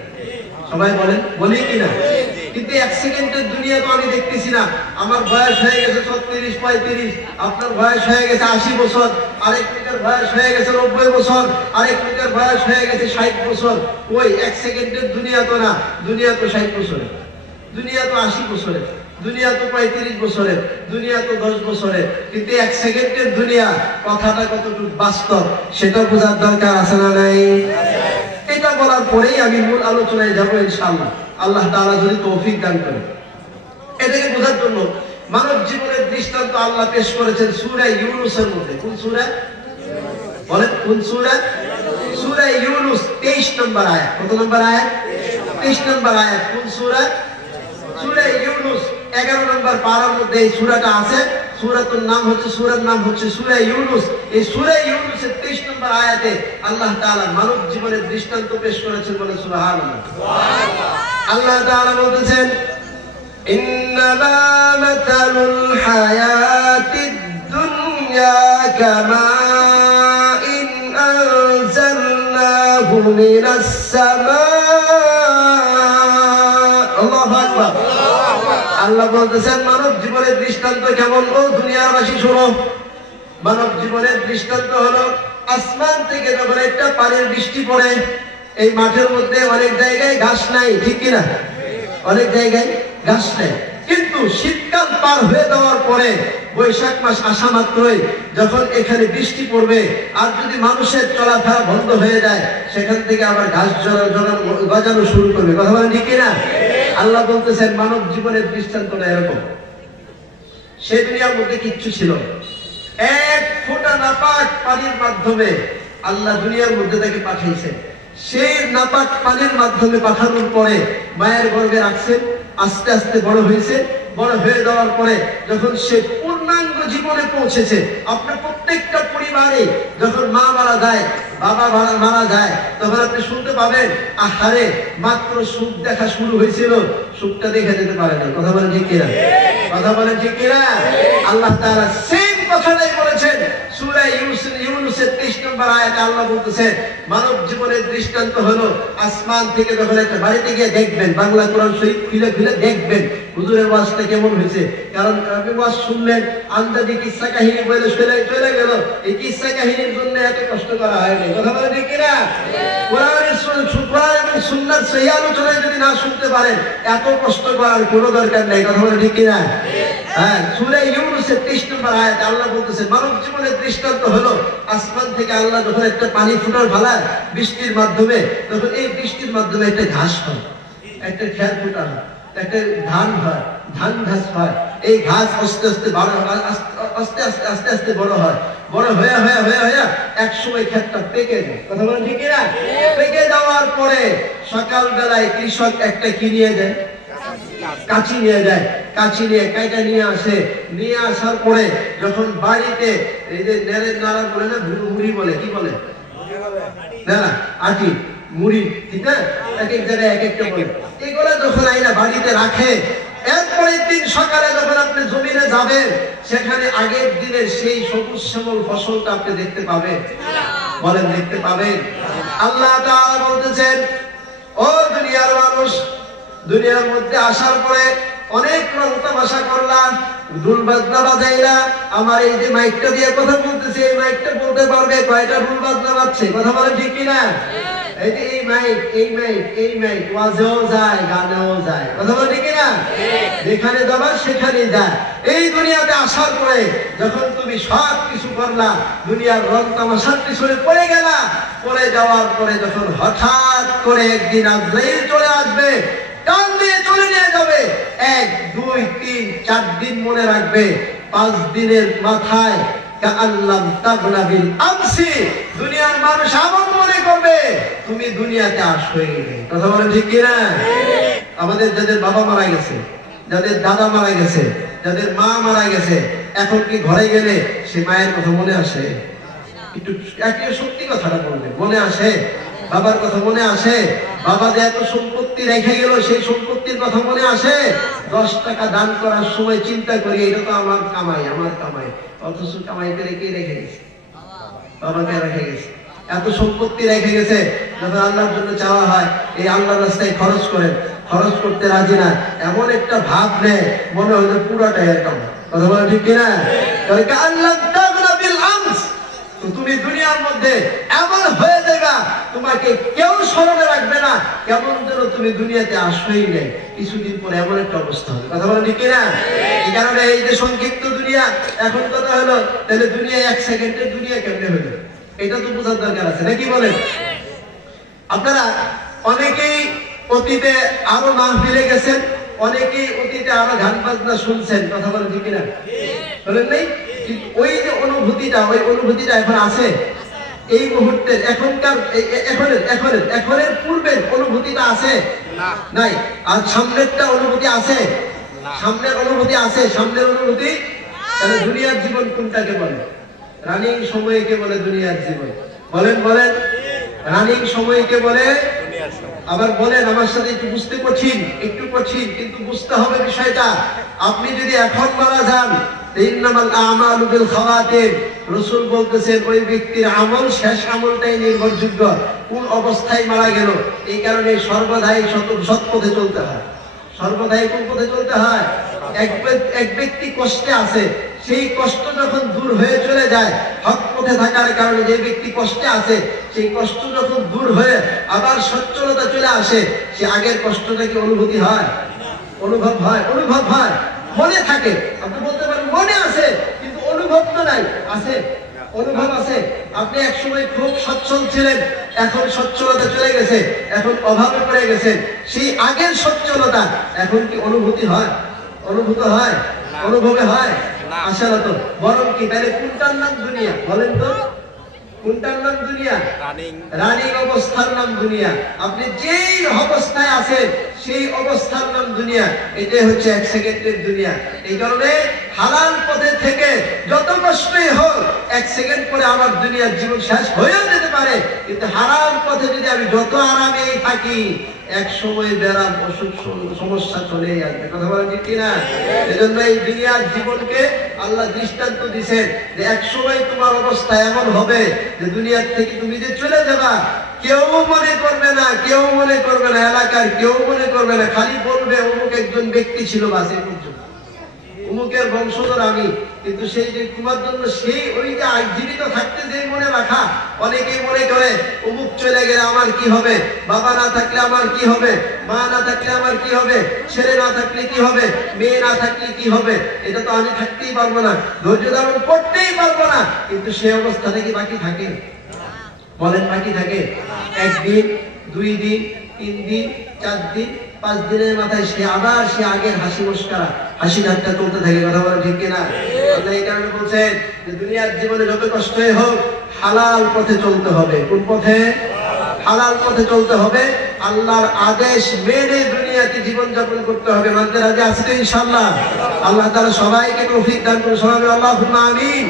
সবাই বলেন, বলি কিনা? কিন্তু 1 সেকেন্ডের দুনিয়া তো আমি দেখতেছি না। আমার বয়স হয়ে গেছে 36, 35, আপনার বয়স হয়ে গেছে 80 বছর, আরেক লোকের বয়স হয়ে গেছে 90 বছর, আরেক লোকের বয়স হয়ে গেছে 60 বছর। ওই 1 সেকেন্ডের দুনিয়া তো না, দুনিয়া তো 60 বছরের, দুনিয়া তো 80 বছরের, দুনিয়া তো 35 বছরের, দুনিয়া তো 10 বছরের। কিন্তু 1 সেকেন্ডের দুনিয়া কথাটা কতটুকু বাস্তব সেটা বোঝার দরকার আছে না নাই? এটা বলার পরেই আমি মূল আলোচনায় যাব ইনশাআল্লাহ, আল্লাহ তাআলা যদি তৌফিক দান করেন। এটাকে বোঝার জন্য মানব জীবনের দৃষ্টান্ত আল্লাহ পেশ করেছেন সূরা ইউনূসের মধ্যে। কোন সূরা? বলেন, কোন সূরা? সূরা ইউনূস 23 নম্বর আয়াত। কত নম্বর আয়াত? 23 নম্বর আয়াত। কোন সূরা? সূরা ইউনূস 11 নম্বর পারার মধ্যে এই সূরাটা আছে। সূরার নাম হচ্ছে সূরা ইউনূস। এই সূরা ইউনূসের 23 নম্বর আয়াতে আল্লাহ তাআলা মানব জীবনের দৃষ্টান্ত পেশ করেছেন। বলে সুবহানাল্লাহ। আল্লাহ তাআলা বলতেছেন, ইন্নামা মাতালুল হায়াতিদ দুনিয়া কামাইন আনজালনাহু মিনাস সামাء। আল্লাহু আকবার। আল্লাহ বলতেছেন মানব জীবনের দৃষ্টান্ত কেমন? ও দুনিয়াবাসী শোনো, মানব জীবনের দৃষ্টান্ত হলো আসমান থেকে যখন একটা পানির বৃষ্টি পড়ে, এই মাঠের মধ্যে অনেক জায়গায় ঘাস নাই, ঠিক কিনা? অনেক জায়গায় ঘাস নেই, কিন্তু শীতকাল পার হয়ে যাওয়ার পরে বৈশাখ মাস আসা মাত্রই যখন এখানে বৃষ্টি পড়বে, আর যদি মানুষের চলাফেরা বন্ধ হয়ে যায়, সেখান থেকে আবার ঘাস গজানো শুরু করবে। কথা বলেন ঠিক কিনা? আল্লাহ বলতেছেন মানব জীবনের দৃষ্টান্তটা এরকম। সে দুনিয়ার মধ্যে কিচ্ছু ছিল, এক ফোঁটা নাপাক পানির মাধ্যমে আল্লাহ দুনিয়ার মধ্যে তাকে পাঠিয়েছেন। সেই নাপাক পানির মাধ্যমে পাঠানোর পরে মায়ের গর্ভে রাখছেন, আস্তে আস্তে বড় হয়েছে। বড় হয়ে যাওয়ার পরে যখন সে পূর্ণাঙ্গ জীবনে পৌঁছেছে, আপনার প্রত্যেকটা পরিবারে যখন মা মারা যায়, বাবা মারা যায়, তখন আপনি শুনতে পাবেন, আহারে মাত্র সুখ দেখা শুরু হয়েছিল, সুখটা দেখে যেতে পারে না। কথা বলেন ঠিক কিনা? কথা বলেন ঠিক কিনা? আল্লাহ তাআলা সেম কথাটাই বলেছেন সূরা ইউনূসের 23 নম্বর আয়াতে। আল্লাহ বলতেছেন মানব জীবনের দৃষ্টান্ত হলো আসমান থেকে যখন একটা বাড়িতে গিয়ে দেখবেন, বাংলা কোরআন শরীফ খুলে খুলে দেখবেন হুজুরের ওয়াজটা কেমন হয়েছে। কারণ আপনি ওয়াজ শুনলেন, আন্দাজি কিসসা কাহিনী বলে চলে গেল, এই কিসসা কাহিনীর জন্য এত কষ্ট করা হয়নি। কথা বলেন ঠিক কিনা? কোরআন এবং সুন্নাহর সহিহ আলোচনায় যদি না শুনতে পারেন, এত কষ্ট করার কোনো দরকার নেই। কথা বলেন ঠিক কিনা? হ্যাঁ, সূরা ইউনূসের 23 নম্বর আয়াতে আল্লাহ বলতেছেন মানব জীবনের দৃষ্টান্ত হলো আসমান থেকে আল্লাহ যখন একটা পানি ফুটার ফেলায় বৃষ্টির মাধ্যমে, তখন এই বৃষ্টির মাধ্যমে একটা ঘাস হয়, একটা খের ফুটা হয়, একটা ধান হয়, ধান ঘাস হয়। এই ঘাস আস্তে আস্তে আস্তে আস্তে বড় হয়, বড় হয়ে এক সময় ক্ষেতটা পেকে যায়। কথা বলেন ঠিক কিনা? পেকে যাওয়ার পরে সকাল বেলায় কৃষক একটা কি নিয়ে যায়? কাঁচি নিয়ে যায়। কাঁচি নিয়ে কাইটা নিয়ে আসে। নিয়ে আসার পরে যখন বাড়িতে এই যে নেড়ে নাড়া বলে না, মুড়ি বলে, কি বলে? না, আটি মুড়ি, ঠিক না? এক এক জায়গায় এক একটা বলে। এগুলো যখন আইনা বাড়িতে রাখে, এরপরের দিন সকালে যখন আপনি জমিনে যাবেন, সেখানে আগের দিনের সেই সবুজ শ্যামল ফসলটা আপনি দেখতে পাবেন। বলেন, দেখতে পাবেন? আল্লাহ তাআলা বলতেছেন, ও দুনিয়ার মানুষ, দুনিয়ার মধ্যে আসার পরে অনেক রং তামাশা করলাম, ঢোল বাজনা বাজাইলা। আমার এই যে মাইকটা দিয়ে কথা বলতেছে, এই মাইকটা বলতে পারবে কয়টা ঢোল বাজনা বাজছে? কথা বলেন ঠিক কিনা? এই যে এই মাইক ওয়াজেও যায়, গানেও যায়। কথা বলেন ঠিক কিনা? যেখানে যাবা সেখানে যায়। এই দুনিয়াতে আসার পরে যখন তুমি সব কিছু করলা, দুনিয়ার রং তামাশার পিছনে পড়ে গেলা, পড়ে যাওয়ার পরে যখন হঠাৎ করে একদিন আজরাইল চলে আসবে, টান দিয়ে চলে নিয়ে যাবে। 1, 2, 3, 4 দিন মনে রাখবে। 5 দিনের মাথায় কাআল্লাম তাগনা বিল আমসি, দুনিয়ার মানুষ এমন মনে করবে তুমি দুনিয়াতে আসবেই না। কথা বলে ঠিক কিনা? আমাদের যাদের বাবা মারা গেছে, যাদের দাদা মারা গেছে, যাদের মা মারা গেছে, এখন কি ঘরে গেলে সে মায়ের কথা মনে আসে? একটু একই সত্যি কথাটা বলবে, মনে আসে? বাবার কথা মনে আসে? বাবা যে এত সম্পত্তি রেখে গেল সেই সম্পত্তির কথা মনে আসে? 10 টাকা দান করার সময় চিন্তা করি এটা তো আমার কামাই, আমার কামাই, অথচ কামাই করে কে রেখে গেছে? বাবাকে রেখে গেছে। এত সম্পত্তি রেখে গেছে, যখন আল্লাহর জন্য চাওয়া হয় এই আল্লাহর রাস্তায় খরচ করেন, খরচ করতে রাজি না, এমন একটা ভাব নেয় মনে হয় যে পুরাটাই এর কামাই। কথা বলে ঠিক কিনা? তুমি দুনিয়ার মধ্যে এমন হয়ে যাবে তোমাকে কেউ স্মরণে রাখবে না, কেমন যেন তুমি দুনিয়াতে আসবেই নেই। কিছুদিন পরে এমন একটা অবস্থা হবে। কথা বলে ঠিক কিনা? এই কারণে এই যে সংক্ষিপ্ত দুনিয়া, এখন কথা হলো তাহলে দুনিয়া 1 সেকেন্ডের দুনিয়া কেমনে হলো এটা তো বোঝার দরকার আছে, নাকি বলেন? আপনারা অনেকেই অতীতে আরো মাহফিলে গেছেন, অনেকেই অতীতে আরো গান বাজনা শুনছেন। কথা বলে ঠিক কিনা? বলেন নাই? ওই যে অনুভূতিটা, ওই অনুভূতিটা এখন আছে এই মুহূর্তে, এখনকার এখনের পূর্বের অনুভূতিটা আছে নাই? আর সামনেরটা অনুভূতি আছে? সামনের অনুভূতি আছে? সামনের অনুভূতি। তাহলে দুনিয়ার জীবন কোনটাকে বলে? রানিং সময়কে বলে দুনিয়ার জীবন। বলেন বলেন, রানিং সময়কে বলে। আবার বলেন আমার সাথে, একটু বুঝতে কঠিন, একটু কঠিন, কিন্তু বুঝতে হবে বিষয়টা। আপনি যদি এখন মারা যান, ইন্নামাল আমালু বিল খাওয়াতিম, রাসূল বলতেছেন ওই ব্যক্তির আমল, শেষ আমলটাই নির্ভরযোগ্য কোন অবস্থায় মারা গেল। এই কারণে সর্বদাই সৎ পথে চলতে হয়। সর্বদাই কোন পথে চলতে হয়? এক ব্যক্তি কষ্টে আছে, সেই কষ্ট যখন দূর হয়ে চলে যায়, হক পথে থাকার কারণে যে ব্যক্তি কষ্টে আছে সেই কষ্ট যখন দূর হয়ে আবার সচ্ছলতা চলে আসে, সে আগের কষ্টটা কি অনুভূতি হয়? অনুভব হয়? অনুভব হয়, মনে থাকে। আপনি বলতে পারেন মনে আছে, কিন্তু অনুভব তো নাই। আছে? অনুভব আছে। আপনি একসময় খুব সচ্ছল ছিলেন, এখন সচ্ছলতা চলে গেছে, এখন অভাবে পড়ে গেছেন, সেই আগের সচ্ছলতা এখন কি অনুভূতি হয়? অনুভূত হয়? অনুভবে হয়? আসলে তো বরং কি, তাহলে কোনটার নাম দুনিয়া? বলেন তো, কোনটার নাম দুনিয়া? রানিং অবস্থার নাম দুনিয়া। আপনি যেই অবস্থায় আছেন সেই অবস্থার নাম দুনিয়া। এটাই হচ্ছে 1 সেকেন্ডের দুনিয়া। এই কারণে হালাল পথে থেকে যত কষ্টই হোক 1 সেকেন্ড পরে আমার দুনিয়ার জীবন শেষ হয়েও যেতে পারে, কিন্তু হারাম পথে যদি আমি যত আরামেই থাকি, এক সময় বেরাম, অসুখ, সমস্যা চলেই আসবে। কথা বলেন ঠিক কিনা? এজন্য এই দুনিয়ার জীবনকে আল্লাহ দৃষ্টান্ত দিয়েছেন যে এক সময় তোমার অবস্থা এমন হবে যে দুনিয়ার থেকে তুমি যে চলে যাবা, কেউ মনে করবে না, কেউ মনে করবে না, এলাকার কেউ মনে করবে না, খালি বলবে অমুক একজন ব্যক্তি ছিল বাসে পর্যন্ত, অমুকের বংশধর আমি। কিন্তু সেই যে তোমার জন্য সেই ওই যে জীবিত থাকতে যে মনে রাখা, অনেকেই মনে করে অমুক চলে গেলে আমার কি হবে, বাবা না থাকলে আমার কি হবে, মা না থাকলে আমার কি হবে, ছেলে না থাকলে কি হবে, মেয়ে না থাকলে কি হবে, এটা তো আমি থাকতেই পারবো না, ধৈর্য ধারণ করতেই পারবো না। কিন্তু সেই অবস্থাটা কি বাকি থাকে? বলেন, বাকি থাকে? 1 দিন, 2 দিন, 3 দিন, 4 দিন, 5 দিনের মাথায় সে আবার সে আগের হাসি মুস্কারা, হাসি ঠাট্টা চলতে থাকে। কথা বলা ঠিক কিনা? আল্লাহ এই কারণে বলছেন যে দুনিয়ার জীবনে যত কষ্টই হোক হালাল পথে চলতে হবে। কোন পথে? হালাল পথে চলতে হবে। আল্লাহর আদেশ মেনে দুনিয়াতে জীবন যাপন করতে হবে। মানতে রাজি আছি তো ইনশাআল্লাহ? আল্লাহ তাআলা সবাইকে তৌফিক দান করুন। সবাই আল্লাহুম্মা আমিন।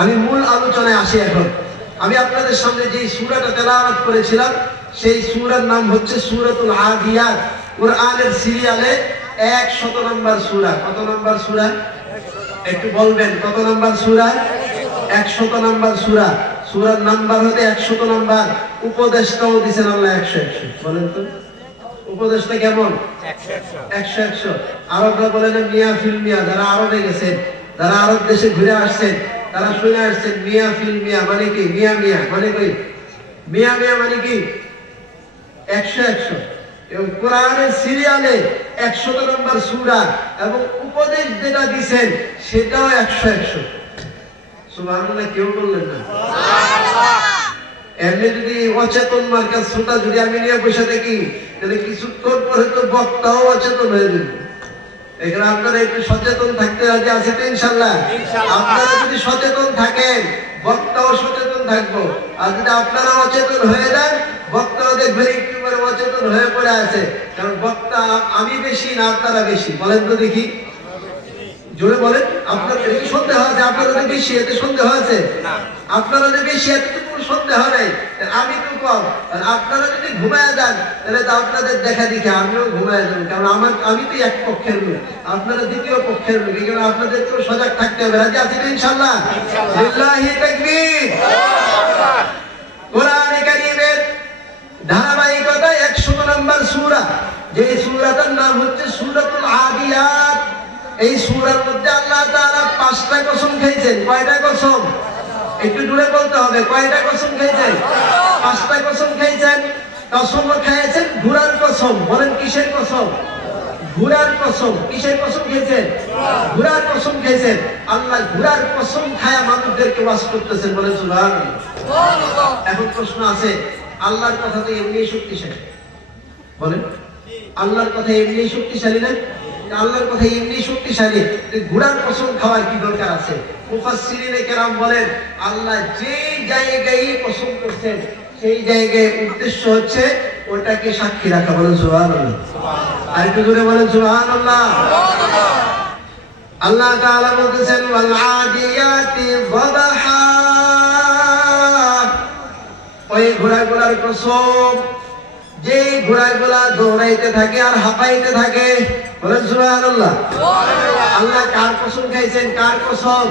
আমি মূল আলোচনায় আসি এখন। আমি আপনাদের সামনে যে সূরাটা তেলাওয়াত করেছিলাম সেই সূরার নাম হচ্ছে সূরাতুল আদিয়াত। কোরআনের সিরিয়ালে 100 নম্বর সূরা। কত নম্বর সূরা? একটু বলবেন কত নম্বর সূরা? 100 নম্বর সূরা। সূরার নাম্বার হতে 100 নম্বর। উপদেশটাও দিবেন আল্লাহ 100। বলেন তো উপদেশটা কেমন? 100। আরবরা বলে না মিয়া ফিল মিয়া। যারা আরবে গেছেন, যারা আরব দেশে ঘুরে আসছেন, তারা শুনে আসছেন মিয়া ফিল মিয়া মানে কি? মিয়া মিয়া মানে কি? মিয়া মিয়া মানে কি? 100। এবং কোরআনের সিরিয়ালে 100 নম্বর সূরা এবং উপদেশ যেটা দিবেন সেটাও 100। সুবহানাল্লাহ। কেউ বললেন না সুবহানাল্লাহ? এমনি যদি অচেতন মার্কা শ্রোতা যদি আমি নিয়ে বসে থাকি, তাহলে কিছুক্ষণ পরে তো বক্তাও অচেতন হয়ে যাবে। এখানে আপনারা একটু সচেতন থাকতে রাজি আছেন তো ইনশাআল্লাহ? আপনারা যদি সচেতন থাকেন বক্তাও সচেতন থাকবো, আর যদি আপনারা অচেতন হয়ে যান বক্তাও দেখবেন একটু করে অচেতন হয়ে পড়ে আছে। কারণ বক্তা আমি বেশি না আপনারা বেশি? বলেন তো দেখি, জোরে বলেন। আপনার কি সন্দেহ আছে আপনারা যে বেশি, এতে সন্দেহ আছে? আপনারা যে বেশি এতে তো কোনো সন্দেহ নাই। আমি তো কম, আর আপনারা যদি ঘুমায় যান তাহলে তো আপনাদের দেখা দেখে আমিও ঘুমায় যাবো। কারণ আমি তো এক পক্ষের লোক, আপনারা দ্বিতীয় পক্ষের লোক। এই জন্য আপনাদেরকেও সজাগ থাকতে হবে। রাজি আছেন ইনশাআল্লাহ? লিল্লাহি তাকবীর। কোরআনে কারীমের ধারাবাহিকতা 100 নম্বর সূরা, যে সূরাটার নাম হচ্ছে সূরাতুল আদিয়াত। এই সূরার মধ্যে আল্লাহ তাআলা 5টা কসম খেয়েছেন। কয়টা কসম? একটু জোরে বলতে হবে। কয়টা কসম খেয়েছেন? 5টা কসম খেয়েছেন। কসম খেয়েছেন ঘোড়ার কসম। বলেন কিসের কসম? ঘোড়ার কসম। কিসের কসম খেয়েছেন? ঘোড়ার কসম খেয়েছেন। আল্লাহ ঘোড়ার কসম খায়া মানুষদেরকে ওয়াজ করতেছেন। বলেন সুবহানাল্লাহ। এখন প্রশ্ন আছে, আল্লাহর কথা তো এমনিই শক্তিশালী। বলেন, আল্লাহর কথা এমনি শক্তিশালী না? আল্লাহর কথা এমনি শক্তিশালী, ঘোড়ার কসম খাওয়ার কি দরকার আছে? মুফাসসিরিনে কেরাম বলেন আল্লাহ যেই জায়গায় কসম করছেন সেই জায়গায় উদ্দেশ্য হচ্ছে ওটাকে সাক্ষী রাখা। বলেন সুবহানাল্লাহ। আর একটু জোরে বলেন সুবহানাল্লাহ। আল্লাহ তাআলা বলতেছেন ওয়াল আদিয়াতি যাবহা। ওই ঘোড়াগুলার কসম, যেই ঘোড়াগুলা দৌড়াইতে থাকে আর হাঁপাইতে থাকে। বলেন সুবহানাল্লাহ। আল্লাহ কার কসম খাইছেন? কার কসম?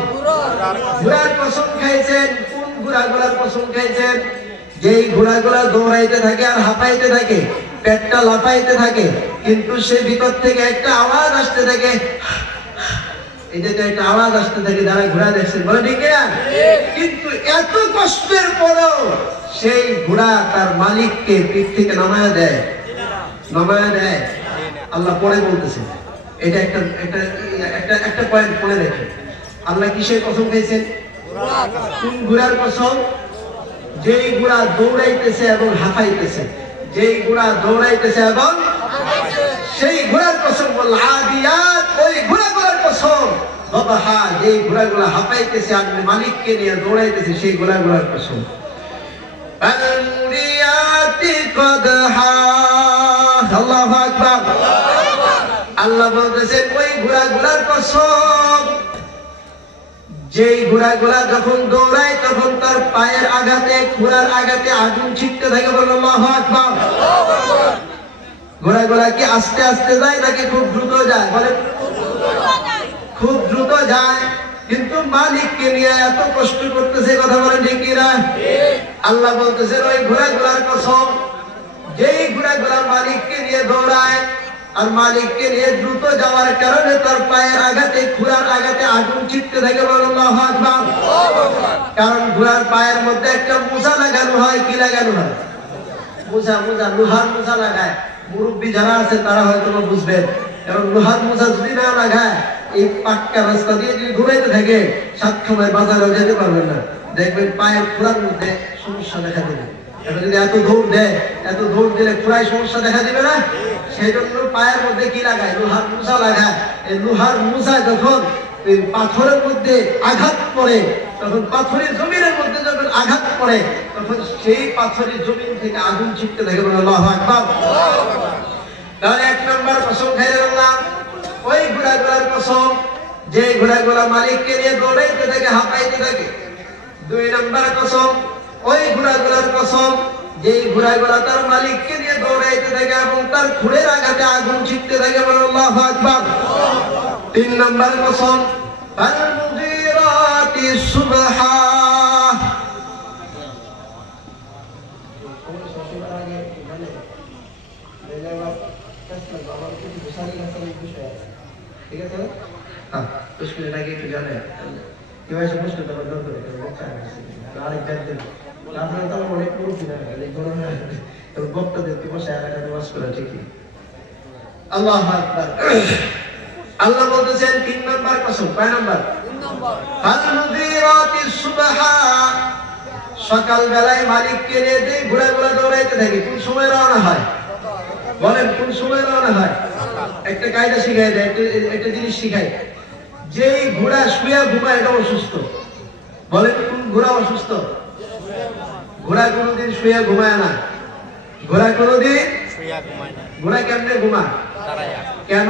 ঘোড়ার কসম খাইছেন। কোন ঘোড়াগুলার কসম খাইছেন? যেই ঘোড়াগুলা দৌড়াইতে থাকে আর হাঁপাইতে থাকে, পেটটা লাফাইতে থাকে, কিন্তু সে ভিতর থেকে একটা আওয়াজ আসতে থাকে। এটা একটা আওয়াজ আসতে থাকে যারা ঘোড়া দেখছেন। বলে ঠিক না? কিন্তু এত কষ্টের পরেও সেই ঘোড়া তার মালিককে পিঠ থেকে নামায়া দেয়। নামায়া দেয়। আল্লাহ পরে বলতেছে, এটা একটা পয়েন্ট মনে রেখে, আল্লাহ কিসের কসম খাইছেন? কোন ঘোড়ার কসম? যেই ঘোড়া দৌড়াইতেছে এবং হাঁপাইতেছে। যেই ঘোড়া দৌড়াইতেছে এবং সেই ঘোড়ার কসম বলল আদিয়াত। ওই ঘোড়াগুলোর কসম। বাবাহা, যেই ঘোড়াগুলো হাঁপাইতেছে আর মালিককে নিয়ে দৌড়াইতেছে সেই ঘোড়াগুলোর কসম। আল্লাহু আকবার। আল্লাহ বলতেছেন ওই ঘোড়াগুলার কসম, যেই ঘোড়াগুলা যখন দৌড়ায় তখন তার পায়ের আঘাতে, ঘোড়ার আঘাতে আগুন ছিটতে থাকে। বলেন আল্লাহু আকবার। ঘোড়াগুলা কি আস্তে আস্তে যায় নাকি খুব দ্রুত যায়? বলেন খুব দ্রুত যায়, কিন্তু মালিককে নিয়ে এত কষ্ট করতেছে। কথা বলেন ঠিক কিনা? আল্লাহ বলতেছেন ওই ঘোড়াগুলার কসম, যেই ঘোড়াগুলা মালিককে নিয়ে দৌড়ায় আর মালিককে নিয়ে দ্রুত যাওয়ার কারণে তার পায়ের আঘাতে, ঘোড়ার আঘাতে আগুন ছিটতে থাকে। বলেন আল্লাহু আকবার। কারণ ঘোড়ার পায়ের মধ্যে একটা মোজা লাগানো হয়। কি লাগানো হয়? মোজা। লোহার মোজা লাগায়। মুরব্বী যারা আছে তারা হয়তো বুঝবেন। কারণ লোহার মোজা যদি না লাগায় এই পাক্কা রাস্তা দিয়ে যদি ঘুরাইতে থাকে সাত সময় বাজারেও যেতে পারবেন না। দেখবেন পায়ের খোলার মধ্যে সমস্যা দেখা দেবে। এখন যদি এত দৌড় দিলে খোলায় সমস্যা দেখা দিবে না? সেই জন্য পায়ের মধ্যে কি লাগায়? লোহার মোজা লাগায়। এই লোহার মোজা যখন পাথরের মধ্যে আঘাত পড়ে, তখন পাথরের জমিনের মধ্যে যখন আঘাত পড়ে তখন সেই পাথরের জমিন থেকে আগুন ছিটতে থাকে। বলে আল্লাহু আকবার। তাহলে 1 নম্বর কসম খাইলেন আল্লাহ ওই ঘোড়াগুলার কসম, যে ঘোড়াগুলা মালিককে নিয়ে দৌড়াইতে থাকে, হাঁপাইতে থাকে। 2 নম্বর কসম, ওই ঘোড়াগুলার কসম, যেই ঘোড়াগুলা তার মালিককে নিয়ে দৌড়াইতে থাকে এবং তার খুঁড়ের আঘাতে আগুন ছিটতে থাকে। বলে আল্লাহু আকবার। 3 নম্বর কসম, ফাল মুগীরাতি সুবহা। ঠিক আছে? হ্যাঁ, 10 মিনিট আগে একটু জানেন কিভাবে সমস্ত দরকার করে আরেক ব্যাগ আপনারা তো অনেক মুরব্বী না, বক্তাদেরকে বসে এলাকাতে ওয়াজ করা ঠিকই। আল্লাহু আকবার। আল্লাহ বলতেছেন 3 নম্বর কসম। কয় নম্বর? 3 নম্বর। ফাল মুগীরাতি সুবহা। সকাল বেলায় মালিককে নিয়ে যে ঘোড়াগুলো দৌড়াইতে থাকে কোন সময় রওনা হয়? বলেন কোন সময় রওনা হয়? একটা কায়দা শিখাই দেয়, একটা জিনিস শিখাই, যে ঘোড়া শুয়ে ঘুমায় এটা অসুস্থ। বলেন কোন ঘোড়া অসুস্থ? ঘোড়া কোনোদিন শুয়ে ঘুমায় না। ঘোড়া কোনোদিন ঘোড়া কেমনে ঘুমায়? কেন?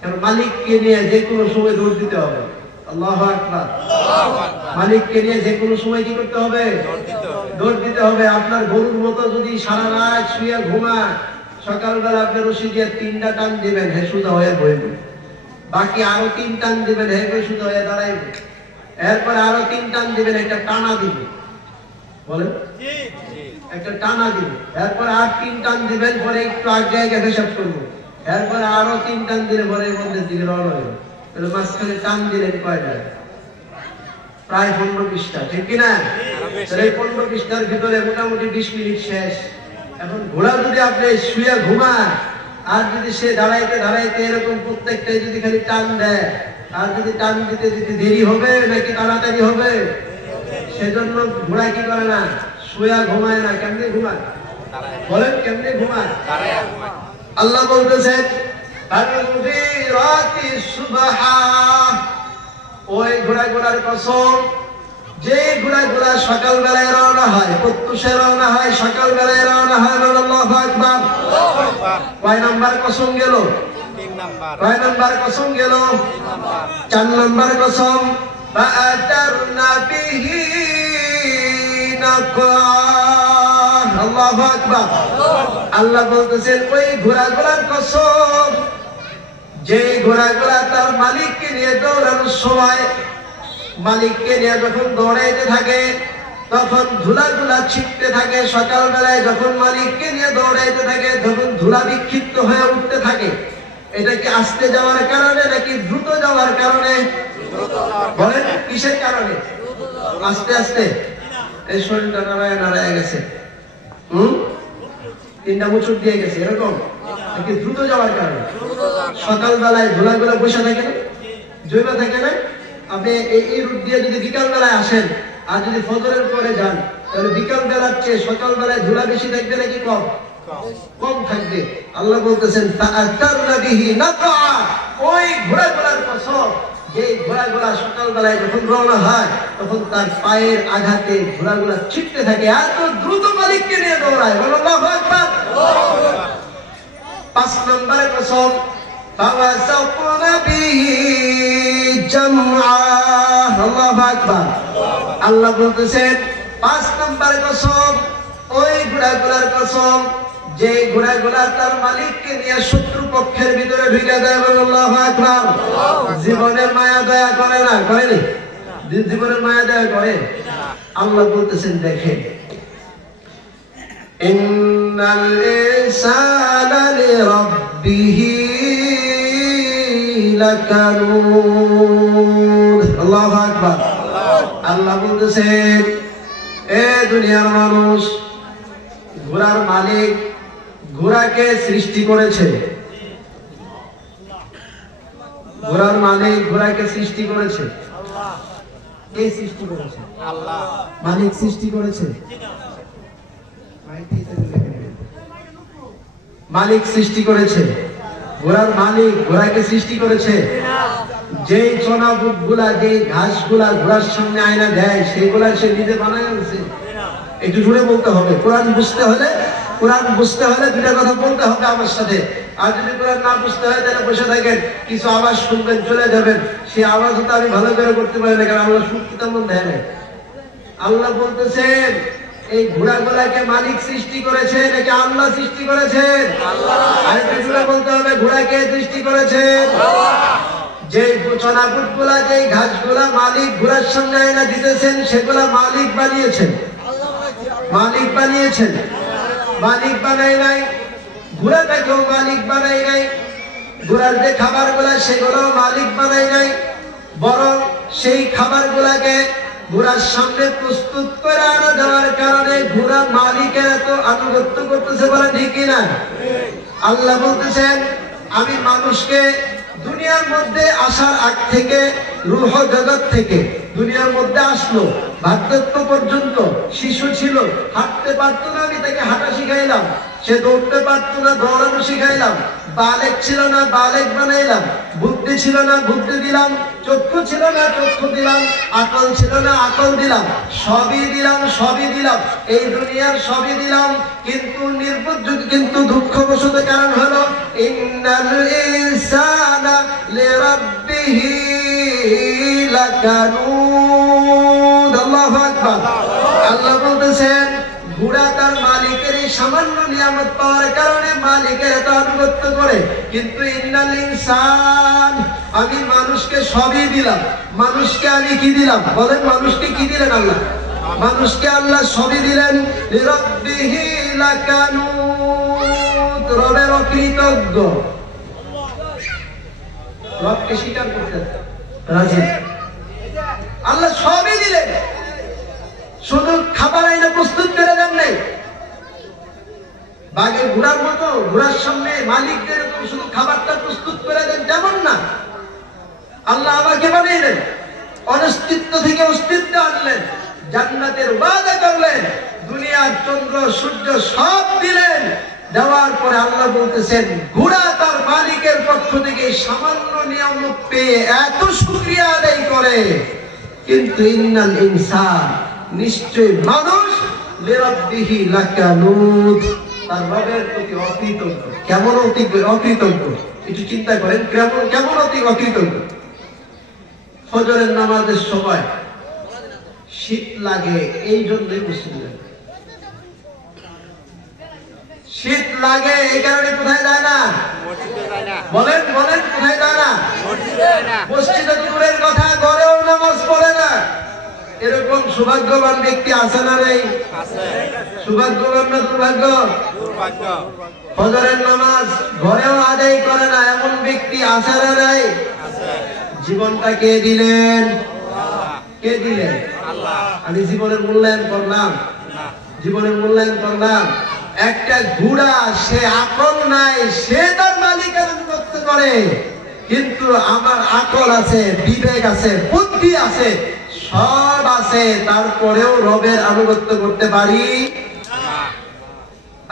কারণ মালিককে নিয়ে যে কোনো সময় দৌড় দিতে হবে। আল্লাহু আকবার। মালিককে নিয়ে যে কোনো সময় কি করতে হবে? দৌড় দিতে হবে। আপনার গরুর মতো যদি সারা রাত শুয়ে ঘুমায়, সকালবেলা আপনি রশি দিয়ে 3টা টান দিবেন, হে সোজা হয়ে বইবে। বাকি আরো 3 টান দিবেন, হে সোজা হয়ে দাঁড়াইবে। এরপরে আরো 3 টান দিবেন, একটা টানা দিবে। বলেন একটা টানা দিবে। এরপরে আর 3 টান দিবেন, পরে একটু আগে আগে হিসাব করবো। এরপরে আরো 3 টান দিলে পরে মধ্যে দিকে রওনা হবে। তাহলে মাঝখানে টান দিলেন কয়টা? প্রায় 15 পৃষ্ঠা, ঠিক কিনা? তাহলে 15 পৃষ্ঠার ভিতরে মোটামুটি 20 মিনিট শেষ। এখন ঘোড়া যদি আপনি শুয়ে ঘুমায়, আর যদি সে দাঁড়াইতে দাঁড়াইতে এরকম প্রত্যেকটাই যদি খালি টান দেয়, আর যদি টান দিতে দিতে দেরি হবে নাকি তাড়াতাড়ি হবে? সেজন্য ঘোড়া কি করে না? শুয়ে ঘুমায় না। কেমনে ঘুমায়? বলেন কেমনে ঘুমায়? আল্লাহ বলতেছেন ওই ঘোড়াগুলার কসম, যে ঘোড়াগুলা সকাল বেলায় রওনা হয়, প্রত্যুষে রওনা হয়, সকাল বেলায় রওনা হয়। আল্লাহু আকবার। কয় নাম্বার কসম গেল? 3 নাম্বার। কয় নাম্বার কসম গেল? 4 নাম্বার কসম। ফাআতারনা বিহি নাকা। আল্লাহু আকবার। আল্লাহ বলতেছেন ওই ঘোড়াগুলার কসম, যে ঘোড়াগুলা তার মালিককে নিয়ে দৌড়ানোর সময়, মালিককে নিয়ে যখন দৌড়াইতে থাকে তখন ধুলাগুলা ছিটতে থাকে। সকালবেলায় যখন মালিককে নিয়ে দৌড়াইতে থাকে তখন ধুলা বিক্ষিপ্ত হয়ে উঠতে থাকে। এটা কি আস্তে যাওয়ার কারণে নাকি দ্রুত যাওয়ার কারণে? বলেন কিসের কারণে? আস্তে আস্তে। এই শরীরটা নাড়ায় নাড়ায় গেছে, 3টা মুচুর দিয়ে গেছে, এরকম নাকি দ্রুত যাওয়ার কারণে? সকালবেলায় ধুলাগুলা বসে থাকে না, জৈবা থাকে না? আপনি এই রুট দিয়ে যদি বিকাল বেলায় আসেন আর যদি ফজরের পরে যান, তাহলে বিকাল বেলার চেয়ে সকাল বেলায় ধুলা বেশি থাকবে নাকি কম? কম থাকবে। আল্লাহ বলতেছেন ফাআতারনা বিহি নাকা। ওই ঘোড়াগুলার কসম, যে ঘোড়াগুলা সকাল বেলায় যখন রওনা হয় তখন তার পায়ের আঘাতে ঘোড়াগুলা ছিটতে থাকে, এত দ্রুত মালিককে নিয়ে দৌড়ায়। আল্লাহু আকবার। 5 নম্বর কসম। ফাওয়াসাতনা বিহি জামআ। আল্লাহু আকবার। আল্লাহ বলতেছেন 5 নম্বর কসম, ওই ঘোড়াগুলার কসম, যে ঘোড়াগুলা তার মালিককে নিয়ে শত্রু পক্ষের ভিতরে ঢুকে দেয়। আল্লাহু আকবার। জীবনের মায়া দয়া করে না? করেনি? জীবনের মায়া দয়া করে? আল্লাহ বলতেছেন দেখেন, ইন্নাল ইনসানা লিরাব্বিহি লাকানুদ। আল্লাহু আকবার। আল্লাহ বলতেছেন এ দুনিয়ার মানুষ, ঘোড়ার মালিক ঘোড়াকে সৃষ্টি করেছে। ঘোড়ার মালিক ঘোড়াকে সৃষ্টি করেছে। কে সৃষ্টি করেছে? আল্লাহ। মালিক সৃষ্টি করেছে। মালিক সৃষ্টি করেছে। ঘোড়ার মালিক ঘোড়াকে সৃষ্টি করেছে। যেই চনা বুট গুলা, যেই ঘাস গুলা ঘোড়ার সামনে আয়না দেয়, সেগুলা সে নিজে বানায় আনছে। একটু জুড়ে বলতে হবে। কোরআন বুঝতে হলে দুটা কথা বলতে হবে আমার সাথে। আর যদি কোরআন না বুঝতে হয় তাহলে বসে থাকেন, কিছু আওয়াজ শুনবেন, চলে যাবেন। সেই আওয়াজও তো আমি ভালো করে করতে পারি না, কারণ আল্লাহ শুনতে তেমন দেয় না। আল্লাহ বলতেছেন এই ঘোড়াগুলাকে মালিক সৃষ্টি করেছে নাকি আল্লাহ সৃষ্টি করেছেন? আল্লাহ। আর একটু জুড়ে বলতে হবে, ঘোড়াকে সৃষ্টি করেছেন আল্লাহ। যে চনা বুট গুলা, যে ঘাস গুলা মালিক ঘোড়ার সামনে আয়না দিতেছেন, সেগুলা মালিক বানিয়েছেন। মালিক বানিয়েছেন, মালিক বানায় নাই। ঘোড়াটাকেও মালিক বানায় নাই। ঘোড়ার যে খাবার গুলা সেগুলো মালিক বানায় নাই, বরং সেই খাবার গুলাকে ঘোড়ার সামনে প্রস্তুত করে আনা দেওয়ার কারণে ঘোড়া মালিকের এত আনুগত্য করতেছে। বলে ঠিক কিনা? আল্লাহ বলতেছেন আমি মানুষকে দুনিয়ার মধ্যে আসার আগ থেকে, রূহ জগৎ থেকে দুনিয়ার মধ্যে আসলো, বার্ধক্য পর্যন্ত শিশু ছিল, হাঁটতে পারতো না, আমি তাকে হাঁটা শিখাইলাম। সে দৌড়তে পারতো না, দৌড়ানো শিখাইলাম। বালেক ছিল না, বালেক বানাইলাম। বুদ্ধি ছিল না, বুদ্ধি দিলাম। চক্ষু ছিল না, চক্ষু দিলাম। আকল ছিল না, আকল দিলাম। সবই দিলাম, সবই দিলাম। এই দুনিয়ার সবই দিলাম, কিন্তু দুঃখবশত কারণ হলো ইন্নাল ইনসানা লিরাব্বিহি লাকানুদ। আল্লাহু আকবার। আল্লাহ বলতেছেন ঘোড়া তার মালিকের এই সামান্য নিয়ামত পাওয়ার কারণে মালিকের এত আনুগত্য করে, কিন্তু ইন্নাল ইনসান, আমি মানুষকে সবই দিলাম। মানুষকে আমি কি দিলাম বলেন? মানুষকে কি দিলেন আল্লাহ? মানুষকে আল্লাহ সবই দিলেন। লিরাব্বিহি লাকানুদ, রবের অকৃতজ্ঞ। রবকে স্বীকার করতে রাজি। আল্লাহ সবই দিলেন, শুধু খাবার আইনা প্রস্তুত করে দেন নাই। বাঘে ঘোড়ার মতো ঘোড়ার সামনে মালিকদের শুধু খাবারটা প্রস্তুত করে দেন তেমন না। আল্লাহ আমাকে বানাইলেন, অস্তিত্ব থেকে অস্তিত্ব আনলেন, জান্নাতের ওয়াদা করলেন, দুনিয়ার চন্দ্র সূর্য সব দিলেন। দেওয়ার পরে আল্লাহ বলতেছেন ঘোড়া তার মালিকের পক্ষ থেকে সামান্য নিয়ামত পেয়ে এত শুকরিয়া আদায় করে, কিন্তু ইন্নাল ইনসান, নিশ্চয় মানুষ, লিরাব্বিহি লাকানুদ, তার রবের প্রতি অকৃতজ্ঞ। কেমন অকৃতজ্ঞ? একটু চিন্তা করেন, কেমন অকৃতজ্ঞ। ফজরের নামাজের সময় শীত লাগে, এই জন্যই মুসলিম শীত লাগে, এই কারণে কোথায় যায় না? বলেন বলেন, কোথায় যায় না? মসজিদে দূরের কথা, ঘরেও নামাজ পড়ে না। এরকম সৌভাগ্যবান ব্যক্তি আছে না নেই? সৌভাগ্যবান না দুর্ভাগ্য? ফজরের নামাজ ঘরেও আদায় করে না, এমন ব্যক্তি আছে না নাই? জীবনটা কে দিলেন? কে দিলেন? আমি জীবনের মূল্যায়ন করলাম? জীবনের মূল্যায়ন করলাম? একটা ঘোড়া, সে আকল নাই, সে তার মালিকের আনুগত্য করে, কিন্তু আমার আকল আছে, বিবেক আছে, বুদ্ধি আছে, সব আছে, তারপরেও রবের আনুগত্য করতে পারি।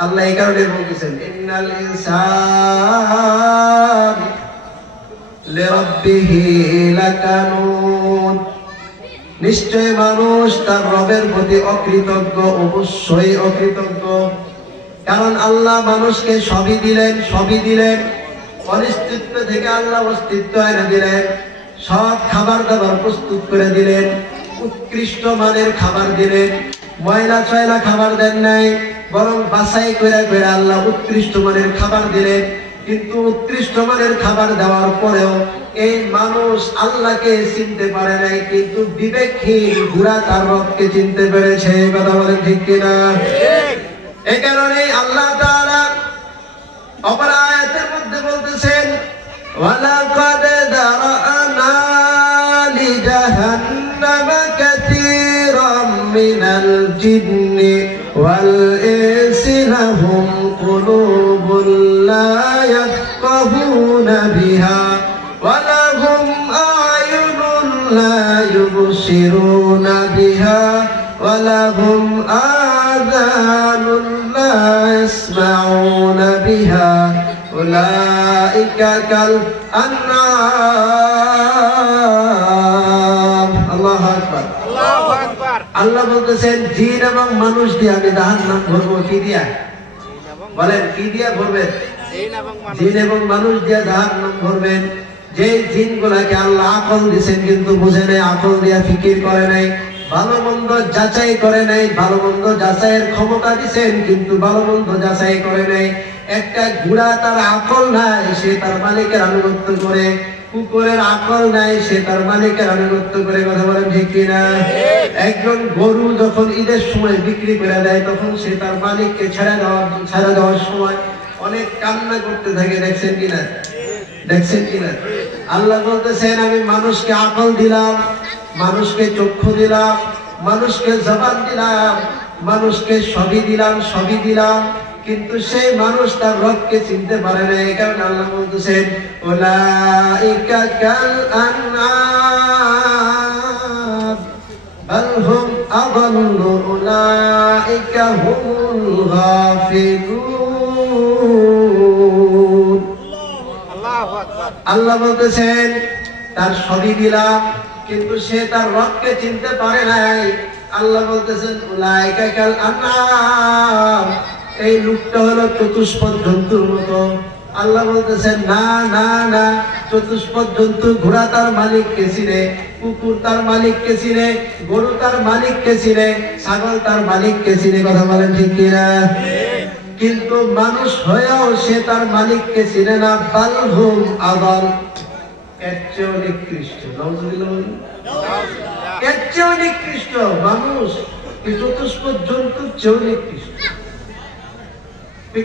আল্লাহ এই কারণে বলতেছেন ইন্নাল ইনসান লিরাব্বিহি লাকানুদ, নিশ্চয় মানুষ তার রবের প্রতি অকৃতজ্ঞ, অবশ্যই অকৃতজ্ঞ। কারণ আল্লাহ মানুষকে সবই দিলেন, সবই দিলেন। অনিশ্চিত থেকে আল্লাহ অস্তিত্ব এনে দিলেন, সব খাবার দাবার প্রস্তুত করে দিলেন, উৎকৃষ্ট মানের খাবার দিলেন, ময়লা চয়লা খাবার দেন নাই, বরং বাছাই করে করে আল্লাহ উৎকৃষ্ট মানের খাবার দিলেন। কিন্তু উৎকৃষ্ট মানের খাবার দেওয়ার পরেও এই মানুষ আল্লাহকে চিনতে পারে নাই, কিন্তু বিবেকহীন ঘোড়া তার রবকে চিনতে পেরেছে। কথা বলেন ঠিক কিনা? এই কারণে আল্লাহ তাআলা অপর আয়াতের মধ্যে বলতেছেন ওয়ালাকাদ দারানা লিজাহান্নামা কাসীরাম মিনাল জিন্নি ওয়াল ইনসি লাহুম কুলুবুন লা ইয়াফকাহুনা বিহা ওয়া লাহুম আ'য়ুনুন লা ইউবসিরুনা বিহা ওয়া লাহুম আযানুন লা ইয়াসমাউনা বিহা উলাইকা কাল আনআম। আল্লাহু আকবার, আল্লাহু আকবার। আল্লাহ বলতেছেন জিন এবং মানুষ দিয়ে আমি জাহান্নাম ভরবো। কি দিয়া বলেন? কি দিয়া ভরবেন? জিন এবং মানুষ দিয়ে জাহান্নাম ভরবেন। যে জিনগুলাকে আল্লাহ আকল দিয়েছেন কিন্তু বুঝে নাই, আকল দিয়া ফিকির করে নাই, ভালো মন্দ যাচাই করে নাই, ভালো মন্দ যাচাইয়ের ক্ষমতা দিয়েছেন কিন্তু ভালো মন্দ যাচাই করে নাই। একটা ঘোড়া তার আকল নাই, সে তার মালিকের আনুগত্য করে। কুকুরের আকল নাই, সে তার মালিকের আনুগত্য করে। কথা বলেন ঠিক কিনা? একজন গরু যখন ঈদের সময় বিক্রি করে দেয়, তখন সে তার মালিককে ছেড়ে দেওয়ার সময় অনেক কান্না করতে থাকে। দেখছেন কিনা? দেখছেন কিনা? আল্লাহ বলতেছেন আমি মানুষকে আকল দিলাম, মানুষকে চক্ষু দিলাম, মানুষকে জবান দিলাম, মানুষকে সবই দিলাম, সবই দিলাম, কিন্তু সেই মানুষ তার রবকে চিনতে পারে না। এই কারণে আল্লাহ বলতেছেন উলাইকা কাল আনআম বাল হুম আযাল্লু উলাইকা হুমুল গাফিলুন। আল্লাহ বলতেছেন তার সবই দিলাম, কিন্তু সে তার রবকে চিনতে পারে নাই। আল্লাহ বলতেছেন উলাইকা কাল আনআম, এই লোকটা হলো চতুষ্পদ জন্তুর মতো। আল্লাহ বলতেছেন না না না, চতুষ্পদ জন্তু ঘোড়া তার মালিককে চিনে, কুকুর তার মালিককে চিনে, গরু তার মালিককে চিনে, ছাগল তার মালিককে চিনে। কথা বলেন ঠিক কিনা? কিন্তু মানুষ হয়েও সে তার মালিককে চিনে না। বালহুম আদাল, এর চেয়েও নিকৃষ্ট। এর চেয়েও নিকৃষ্ট মানুষ এই চতুষ্পদ জন্তুর চেয়েও নিকৃষ্ট।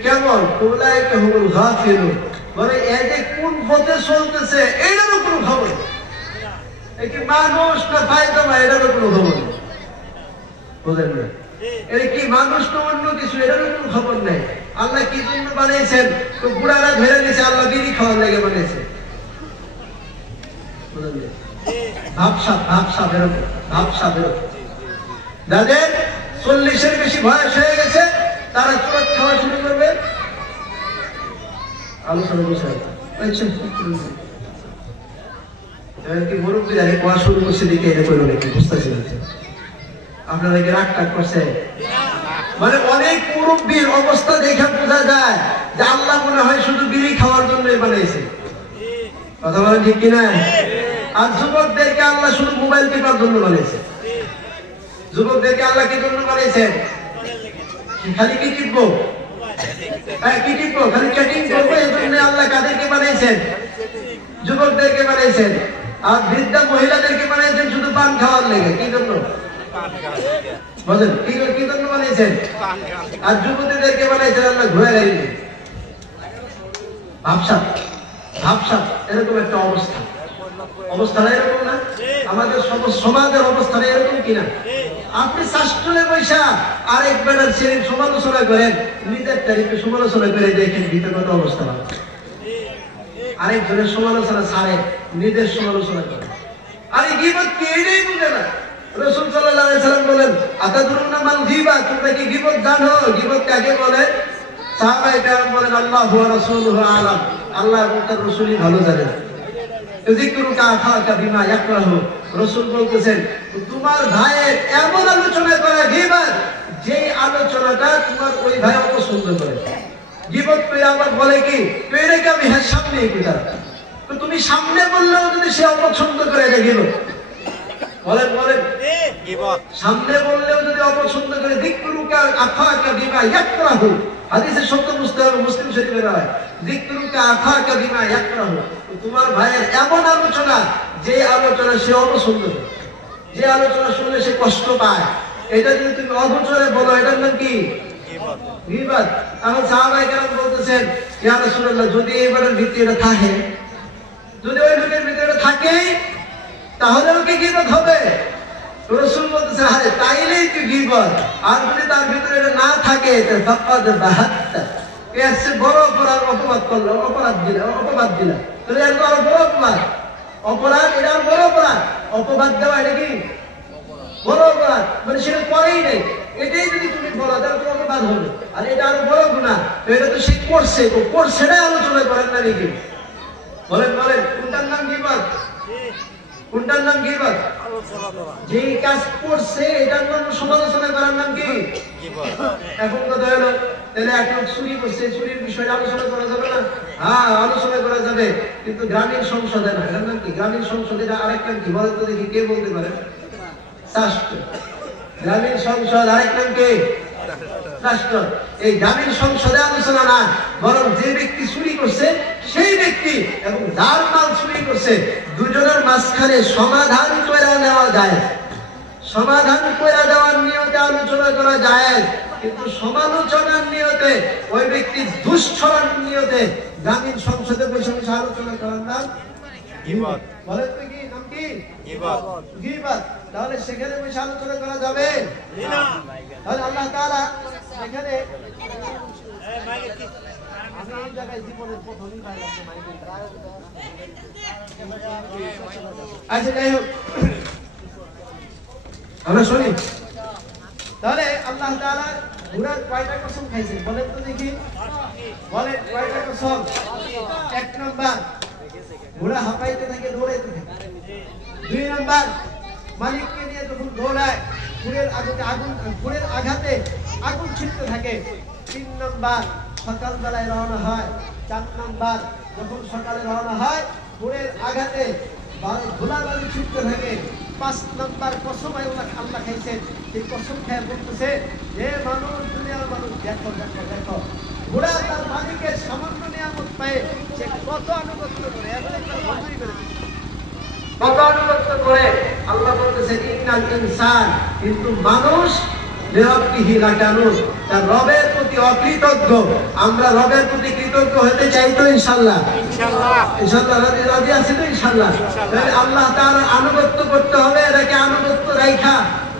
কেমন? উলাইকা হুমুল গাফিলুন, মানে এদের কোন পথে চলতেছে এটারও কোনো খবর নেই। কি মানুষ না ফায়দা বা এটারও কোনো খবর নেই। বুঝলেন না? এটা কি মানুষ না অন্য কিছু, এটারও কোনো খবর নেই। আল্লাহ কি জন্য বানিয়েছেন? তো বুড়ারা ধরে নিয়েছে আল্লাহ বিড়ি খাওয়ার লেগে বানিয়েছে। ভাবসাব এরকম, ভাবসাব এরকম। যাদের 40-এর বেশি বয়স হয়ে গেছে তারা চুরত খাওয়া শুরু করবে। আলোচনা বিষয় কি মুরব্বী আগে খাওয়া শুরু করছে দিকে এটা করলো নাকি বুঝতেছি না। আপনারা কি রাগ টাগ করছে? মানে অনেক মুরব্বীর অবস্থা দেখে বোঝা যায় যে আল্লাহ মনে হয় শুধু বিড়ি খাওয়ার জন্যই বানিয়েছে। কথা বলেন ঠিক কিনা? আর যুবকদেরকে আল্লাহ শুধু মোবাইল টিপার জন্য বানিয়েছে। যুবকদেরকে আল্লাহ কি জন্য বানিয়েছেন? খালি কি টিপবো, কি টিপবো, খালি চ্যাটিং করবো, এই জন্য আল্লাহ কাদেরকে বানিয়েছেন? যুবকদেরকে বানিয়েছেন। আর বৃদ্ধা মহিলাদেরকে বানিয়েছেন শুধু পান খাওয়ার লেগে। কি জন্য বলেন? কি জন্য বানিয়েছেন? আর যুবতীদেরকে বানিয়েছেন আল্লাহ ঘোড়া গাড়ি নিয়ে। ভাবসাব ভাবসাব এরকম একটা অবস্থা। অবস্থাটা এরকম না? আমাদের সমাজের অবস্থাটা এরকম কিনা? আপনি শাস্ত্রে বৈশা আরেক বেটার ছেলের সমালোচনা করেন, নিজের তারিখে সমালোচনা করে দেখেন ভিতরগত অবস্থা ভালো। আরেকজনের সমালোচনা ছাড়ে নিজের সমালোচনা করে। আরে গীবত কি এটাই বুঝে না। রাসূল সাল্লাল্লাহু আলাইহি সাল্লাম বলেন আতাদরুনা মাল গীবাত, তোমরা কি গীবত জানো? গীবত কাকে বলে? সাহাবায়ে কেরাম বলেন আল্লাহু ওয়া রাসূলুহু আলাম, আল্লাহ এবং তার রাসূলই ভালো জানেন। যিকরুকা আখাকা বিমা ইয়াকরাহু, রাসূল বলতেছেন তোমার ভাইয়ের এমন আলোচনা করা গীবত যে আলোচনাটা তোমার ওই ভাই অপছন্দ করে। গীবত করে আবার বলে কি তুই রেখে আমি হ্যাঁ সামনে কি তার, তো তুমি সামনে বললেও যদি সে অপছন্দ করে এটা গীবত। বলেন বলেন, গীবত সামনে বললেও যদি অপছন্দ করে। যিকরুকা আখাকা বিমা ইয়াকরাহু, হাদিসের শব্দ বুঝতে হবে, মুসলিম শরীফে রয় যিকরুকা আখাকা বিমা ইয়াকরাহু, তোমার ভাইয়ের এমন আলোচনা যে আলোচনা সে অপছন্দ করে, যে আলোচনা শুনলে সে কষ্ট পায়, এটা যদি তুমি অগোচরে বলো এটার নাম কি? গীবত। এখন সাহাবায়ে কেরাম বলতেছেন ইয়া রাসূলুল্লাহ যদি এবারের ভিতরে থাকে, যদি ওই লোকের ভিতরে থাকে তাহলে ওকে গীবত হবে। রাসূল বলতেছেন আরে তাইলেই তো গীবত, আর যদি তার ভিতরে এটা না থাকে তো ফাকাদ বাহাত্তা, এর চেয়ে বড় অপরাধ অপবাদ করলো, অপবাদ দিলা তাহলে এর বড় অপরাধ, অপরাধ এটা বড় অপরাধ। অপবাদ দেওয়া এটা কি বড় অপরাধ, মানে সেটা করেই নেই, এটাই যদি তুমি বলো তাহলে তোমার অপরাধ হবে। আর এটা আরো বড় গুনাহ, তো এটা তো সে করছে, তো সেটাই আলোচনা করেন না নাকি? বলেন বলেন, কোনটার নাম গীবত? কোনটার নাম গীবত? যে কাজ করছে এটার নাম সমালোচনা করার নাম কি? এখন কথা হলো তাহলে এক লোক চুরি করছে, চুরির বিষয়ে আলোচনা করা যাবে না? হ্যাঁ আলোচনা করা যাবে, কিন্তু গ্রামীণ সংসদে না। এটার নাম কি? গ্রামীণ সংসদে আরেক নাম কি বলেন তো দেখি, কে বলতে পারে? রাষ্ট্র। গ্রামীণ সংসদ আরেক নাম কি? রাষ্ট্র। এই গ্রামীণ সংসদে আলোচনা না, বরং যে ব্যক্তি চুরি করছে সেই ব্যক্তি এবং যার মাল চুরি করছে দুজনের মাঝখানে সমাধান করে নেওয়া যায়, সমাধান করে দেওয়ার নিয়তে আলোচনা করা যায়, কিন্তু সমালোচনার নিয়তে ওই ব্যক্তির দুষ্কর্মের নিয়তে গ্রামীণ সংসদে বসে বসে আলোচনা করার নাম গীবত। বলেন তো কি নাম কি? গীবত। গীবত। তাহলে সেখানে বসে আলোচনা করা যাবে না। তাহলে আল্লাহ তাআলা এখানে আমি এই জায়গায় জীবনের প্রথমই পাইলাম যে মাইকেল। আচ্ছা যাই হোক আমরা শুনি। তাহলে আল্লাহ তাআলা ঘোড়ার কয়টা কসম খাইছেন বলেন তো দেখি? বলেন কয়টা কসম? এক নাম্বার ঘোড়া হাঁপাইতে থাকে, দৌড়াইতে থাকে। 2 নাম্বার, মালিককে নিয়ে যখন দৌড়ায় ঘোড়ের আঘাতে আগুন ছিটতে থাকে। 3 নাম্বার, সকালবেলায় রওনা হয়। 4 নাম্বার, যখন সকালে রওনা হয় ঘোড়ের আঘাতে ধুলাবালি ছিটতে থাকে। 5 নাম্বার, কসম আল্লাহ খাইছে, সেই কসম খেয়ে বলতেছে যে মানুষ, দুনিয়ার মানুষ, দেখো দেখো দেখো ঘোড়া তার মালিকের সামান্য নিয়ামত পায় সে কত আনুগত্য করে, কত আনুগত্য করে। আল্লাহ বলতেছে ইন্নাল ইনসান, কিন্তু মানুষ লিরাব্বিহি লাকানুন, তার রবের প্রতি অকৃতজ্ঞ। আমরা রবের প্রতি কৃতজ্ঞ হতে চাই তো ইনশাআল্লাহ? ইনশাআল্লাহ রাজি আছি তো ইনশাআল্লাহ? তাহলে আল্লাহ তার আনুগত্য করতে হবে, এটাকে আনুগত্য রাইখা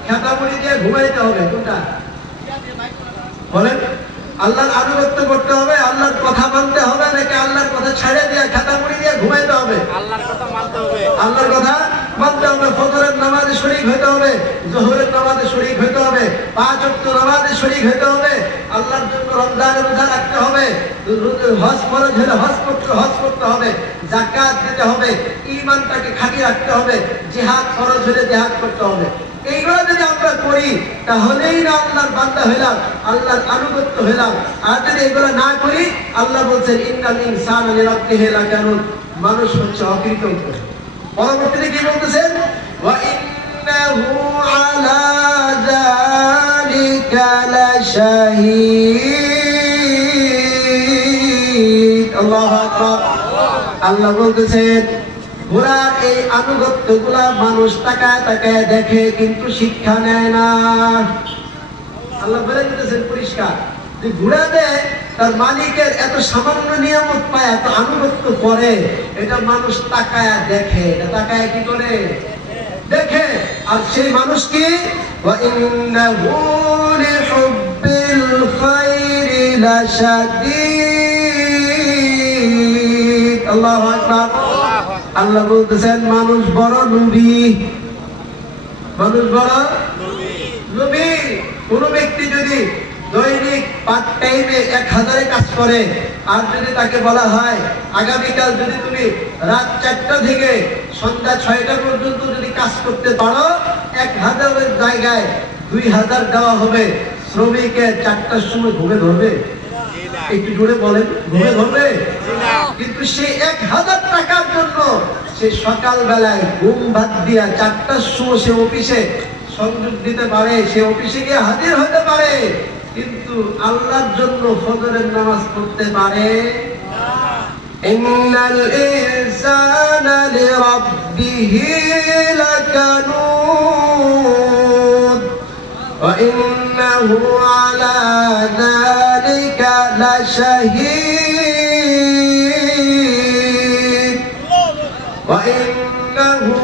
খেতামুড়ি দিয়ে ঘুমাইতে হবে। কোনটা বলেন? আল্লাহর আনুগত্য করতে হবে, আল্লাহর কথা মানতে হবে, নাকি আল্লাহর কথা ছেড়ে দিয়ে খেতামুড়ি দিয়ে ঘুমাইতে হবে? আল্লাহর কথা মানতে হবে। আল্লাহর কথা মানতে হবে। ফজরের নামাজে শরীক হইতে হবে, যোহরের নামাজে শরীক হইতে হবে, 5 ওয়াক্ত নামাজে শরীক হইতে হবে, আল্লাহর জন্য রমজানের রোজা রাখতে হবে, হজ ফরজ হলে হজ করতে হবে, যাকাত দিতে হবে, ঈমানটাকে খাঁটি রাখতে হবে, জিহাদ ফরজ হলে জিহাদ করতে হবে। এইগুলো যদি আমরা করি তাহলেই না আল্লাহর বান্দা হইলাম, আল্লাহর আনুগত্য হইলাম। আর যদি এগুলো না করি, আল্লাহ বলছেন ইন্নাল ইনসানা লিরাব্বিহি লাকানুন, মানুষ হচ্ছে অকৃতজ্ঞ। পরবর্তীতে কি বলতেছেন? ওয়া ইন্নাহু আলা যালিকা লাশাহীদ। আল্লাহু আকবার। আল্লাহ বলতেছেন ঘোড়ার এই আনুগত্য গুলা মানুষ তাকায় তাকায় দেখে, কিন্তু শিক্ষা নেয় না। আল্লাহ বলে দিতেছেন পরিষ্কার যে ঘোড়াতে তার মালিকের এত সামান্য নিয়ামত পায়, এত আনুগত্য করে, এটা মানুষ তাকায় দেখে। এটা তাকায় কি করে? দেখে। আর সেই মানুষ কি? ওয়া ইন্নাহু লিহুব্বিল খায়রি লাশাদীদ। আল্লাহু আকবার। আল্লাহ বলতেছেন মানুষ বড় নবী, মানুষ বড় নবী। কোন ব্যক্তি যদি দৈনিক পার্ট টাইমে 1000 কাজ করে, আর যদি তাকে বলা হয় আগামীকাল যদি তুমি রাত 4টা থেকে সন্ধ্যা 6টা পর্যন্ত যদি কাজ করতে পারো, 1000-এর জায়গায় 2000 দেওয়া হবে, শ্রমিকের 4টার সময় ঘুমে ধরবে? একটু জোরে বলেন, ঘুমে ধরবে? কিন্তু সেই 1000 টাকার জন্য সে সকালবেলায় ঘুম বাদ দিয়া 4টার সময় সে অফিসে সংযোগ দিতে পারে, সে অফিসে গিয়ে হাজির হতে পারে, কিন্তু আল্লাহর জন্য ফজরের নামাজ পড়তে পারে না। ইন্নাল ইনসানা লিরাব্বিহি লাকানুদ ওয়া ইন্নাহু আলা যালিকা লাশাহীদ ওয়া ইন্নাহু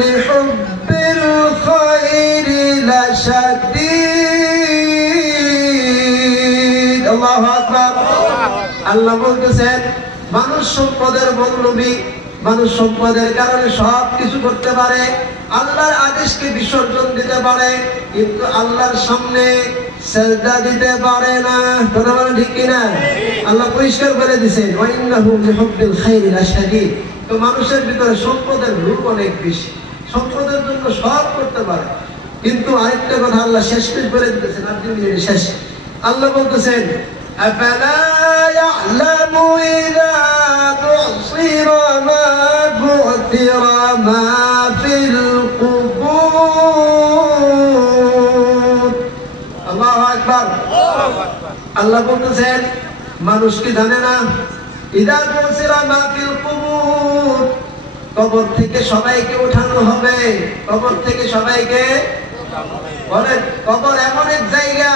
লিহুব্বিল খায়রি লাশাদীদ। আল্লাহু আকবার। আল্লাহ বলতেছেন মানুষ সম্পদের বন্ধবী, মানুষ সম্পদের কারণে সব কিছু করতে পারে, আল্লাহর আদেশকে বিসর্জন দিতে পারে, কিন্তু আল্লাহর সামনে সিজদা দিতে পারে না। কথা বলেন ঠিক কিনা? আল্লাহ পরিষ্কার করে দিয়েছেন ওয়া ইন্নাহু লিহুব্বিল খায়রি লাশাদীদ। তো মানুষের ভিতরে সম্পদের লোভ অনেক বেশি, সম্পদের জন্য সব করতে পারে, কিন্তু আরেকটা কথা আল্লাহ শেষ করে দিতেছেন, আর 2 মিনিট শেষ। আল্লাহ বলতেছেন আফালা ইয়ালামু ইযা বুসিরা মা বুতিরা মা ফিল কুবুর। আল্লাহু আকবার। আল্লাহ বলতেছেন মানুষ কি জানে না? ইযা বুসিরা মা ফিল কুবুর, কবর থেকে সবাইকে উঠানো হবে। কবর থেকে সবাইকে বলেন, কবর এমন এক জায়গা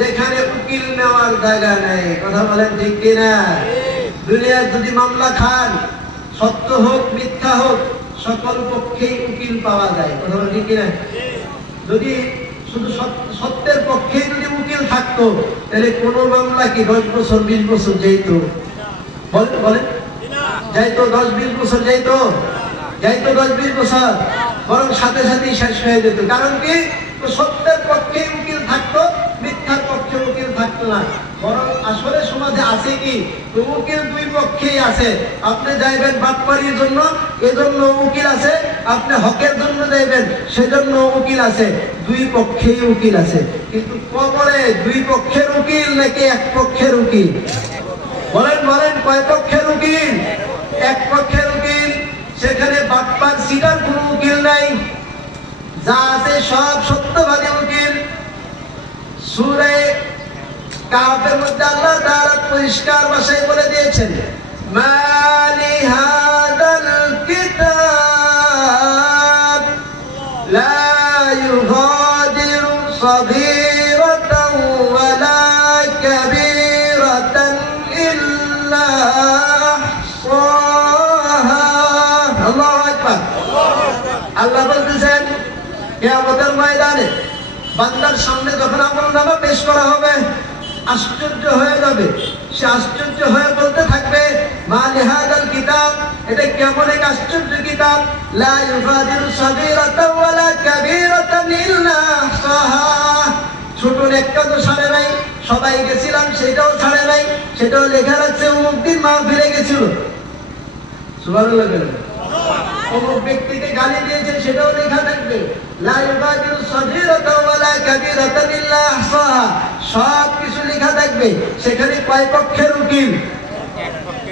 যেখানে উকিল নেওয়ার জায়গা নেই। কথা বলেন ঠিক কিনা? দুনিয়ার যদি মামলা খান, সত্য হোক মিথ্যা হোক, সকল পক্ষেই উকিল পাওয়া যায়। কথা বলেন ঠিক কিনা? যদি শুধু সত্যের পক্ষেই যদি উকিল থাকতো, তাহলে কোন মামলা কি 10 বছর 20 বছর যেত? বলেন বলেন, যাইতো 10-20 বছর যাইতো? 10-20 বছর, বরং সাথে সাথেই শেষ হয়ে যেত। কারণ কি? সত্যের পক্ষে উকিল থাকতো, মিথ্যার পক্ষে উকিল থাকতো না। বরং আসলে সমাজে আছে কি উকিল দুই পক্ষেই আছে। আপনি যাইবেন বাটপাড়ির জন্য, এজন্য উকিল আছে, আপনি হকের জন্য যাইবেন, সেজন্য উকিল আছে। দুই পক্ষেই উকিল আছে, কিন্তু কবরে দুই পক্ষের উকিল নাকি এক পক্ষের উকিল? বলেন বলেন, কয় পক্ষের উকিল? এক পক্ষের উকিল। সেখানে বাটপার সিটার কোনো উকিল নাই, যা আছে সব সত্যবাদী উকিল। সূরা কাহফের মধ্যে আল্লাহ তাআলা পরিষ্কার ভাষায় বলে দিয়েছেন, মালি হাদাল কিতাব লা ইউগাদিরু সাগীরাতাও ওয়ালা কাবীরাতান ইল্লা আহসাহা। আল্লাহু আকবার। আল্লাহ বলতেছেন কিয়ামতের ময়দানে বান্দার সামনে যখন আমলনামা পেশ করা হবে, আশ্চর্য হয়ে যাবে। সে আশ্চর্য হয়ে বলতে থাকবে, মা লিহাদাল কিতাব, এটা কেমন এক আশ্চর্য কিতাব, লা ইউগাদিরু সাগীরাতাও ওয়ালা কাবীরাতান ইল্লা আহসাহা। ছোট একটা তো ছাড়ে নাই, সবাই গেছিলাম সেটাও ছাড়ে নাই, সেটাও লেখা রাখছে অমুক দিন মাহফিলে গেছিল। সুবহানাল্লাহ। অমুক ব্যক্তিকে গালি দিয়েছেন সেটাও লেখা থাকবে, লা ইউগাদিরু সাগীরাতাও ওয়ালা কাবীরাতান ইল্লা আহসাহা। সব কিছু লেখা থাকবে। সেখানে কয় পক্ষের উকিল?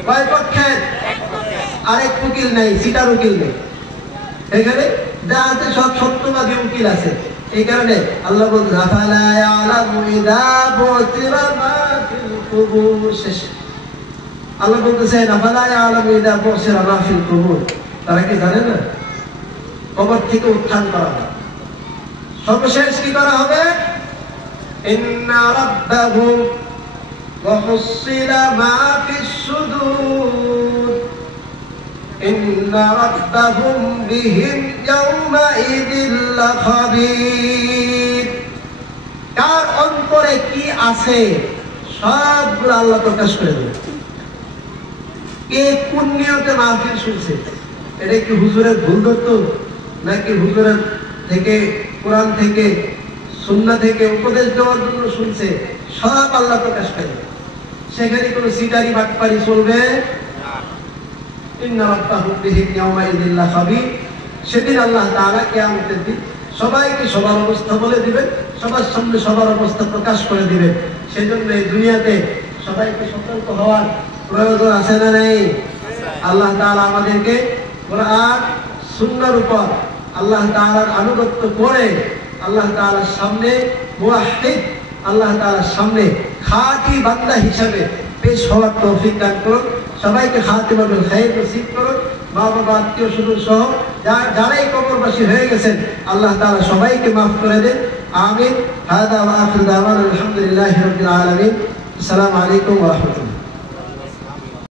কয় পক্ষের? আরেক উকিল নাই, সিটার উকিল নেই। এখানে যা আছে সব সত্যবাদী উকিল আছে। এই কারণে আল্লাহ বলছেন, আফালা ইয়ালামু ইযা বুতিরা মা ফিল কুবুর। শেষ আল্লাহ বলতেছেন, আফালা ইয়ালামু ইযা বুতিরা মা ফিল কুবুর। তারা কি জানে না কবর থেকে উত্থান করা হবে? সর্বশেষ কি করা হবে? ইন্না রাব্বাহুম ওয়া হুসিলা মা ফিস সুদূর ইন্না রাব্বাহুম বিহিম ইয়াওমা ইযিল লাখাবীর। কার অন্তরে কি আছে সবগুলো আল্লাহ প্রকাশ করে দেবে। কে কোন নিয়তে মাহফিল শুনছে, এটা কি হুজুরের ভুল ধরত নাকি হুজুরের থেকে, কোরআন থেকে, সুন্নাহ থেকে উপদেশ দেওয়ার জন্য শুনছে, সব আল্লাহ প্রকাশ করে। সেখানে কোনো সিটারি বাটপারি চলবে না। ইন্না রাব্বাহুম বিহিম ইয়াওমা ইযিল লাখাবীর। সেদিন আল্লাহ তাআলা কিয়ামতের দিন সবাইকে সবার অবস্থা বলে দিবেন, সবার সামনে সবার অবস্থা প্রকাশ করে দিবেন। সেজন্য এই দুনিয়াতে সবাইকে সতর্ক হওয়ার প্রয়োজন আছে না নেই? আল্লাহ তাআলা আমাদেরকে কোরআন সুন্নাহর উপর আল্লাহ তাআলার আনুগত্য করে আল্লাহ তাআলার সামনে মুওয়াহহিদ, আল্লাহ তাআলার সামনে খাঁটি বান্দা হিসাবে পেশ হওয়ার তৌফিক দান করুন। সবাইকে খাতিমাতুল খায়র নসিব করুন। মা বাবা আত্মীয় স্বজন সহ যারাই কবরবাসী হয়ে গেছেন আল্লাহ তাআলা সবাইকে মাফ করে দেন। আমিন। হাদা ওয়া আখিরু দাওয়ানা আলহামদুলিল্লাহি রাব্বিল আলামিন। আসসালামু আলাইকুম ওয়া রাহমাতুল্লাহ।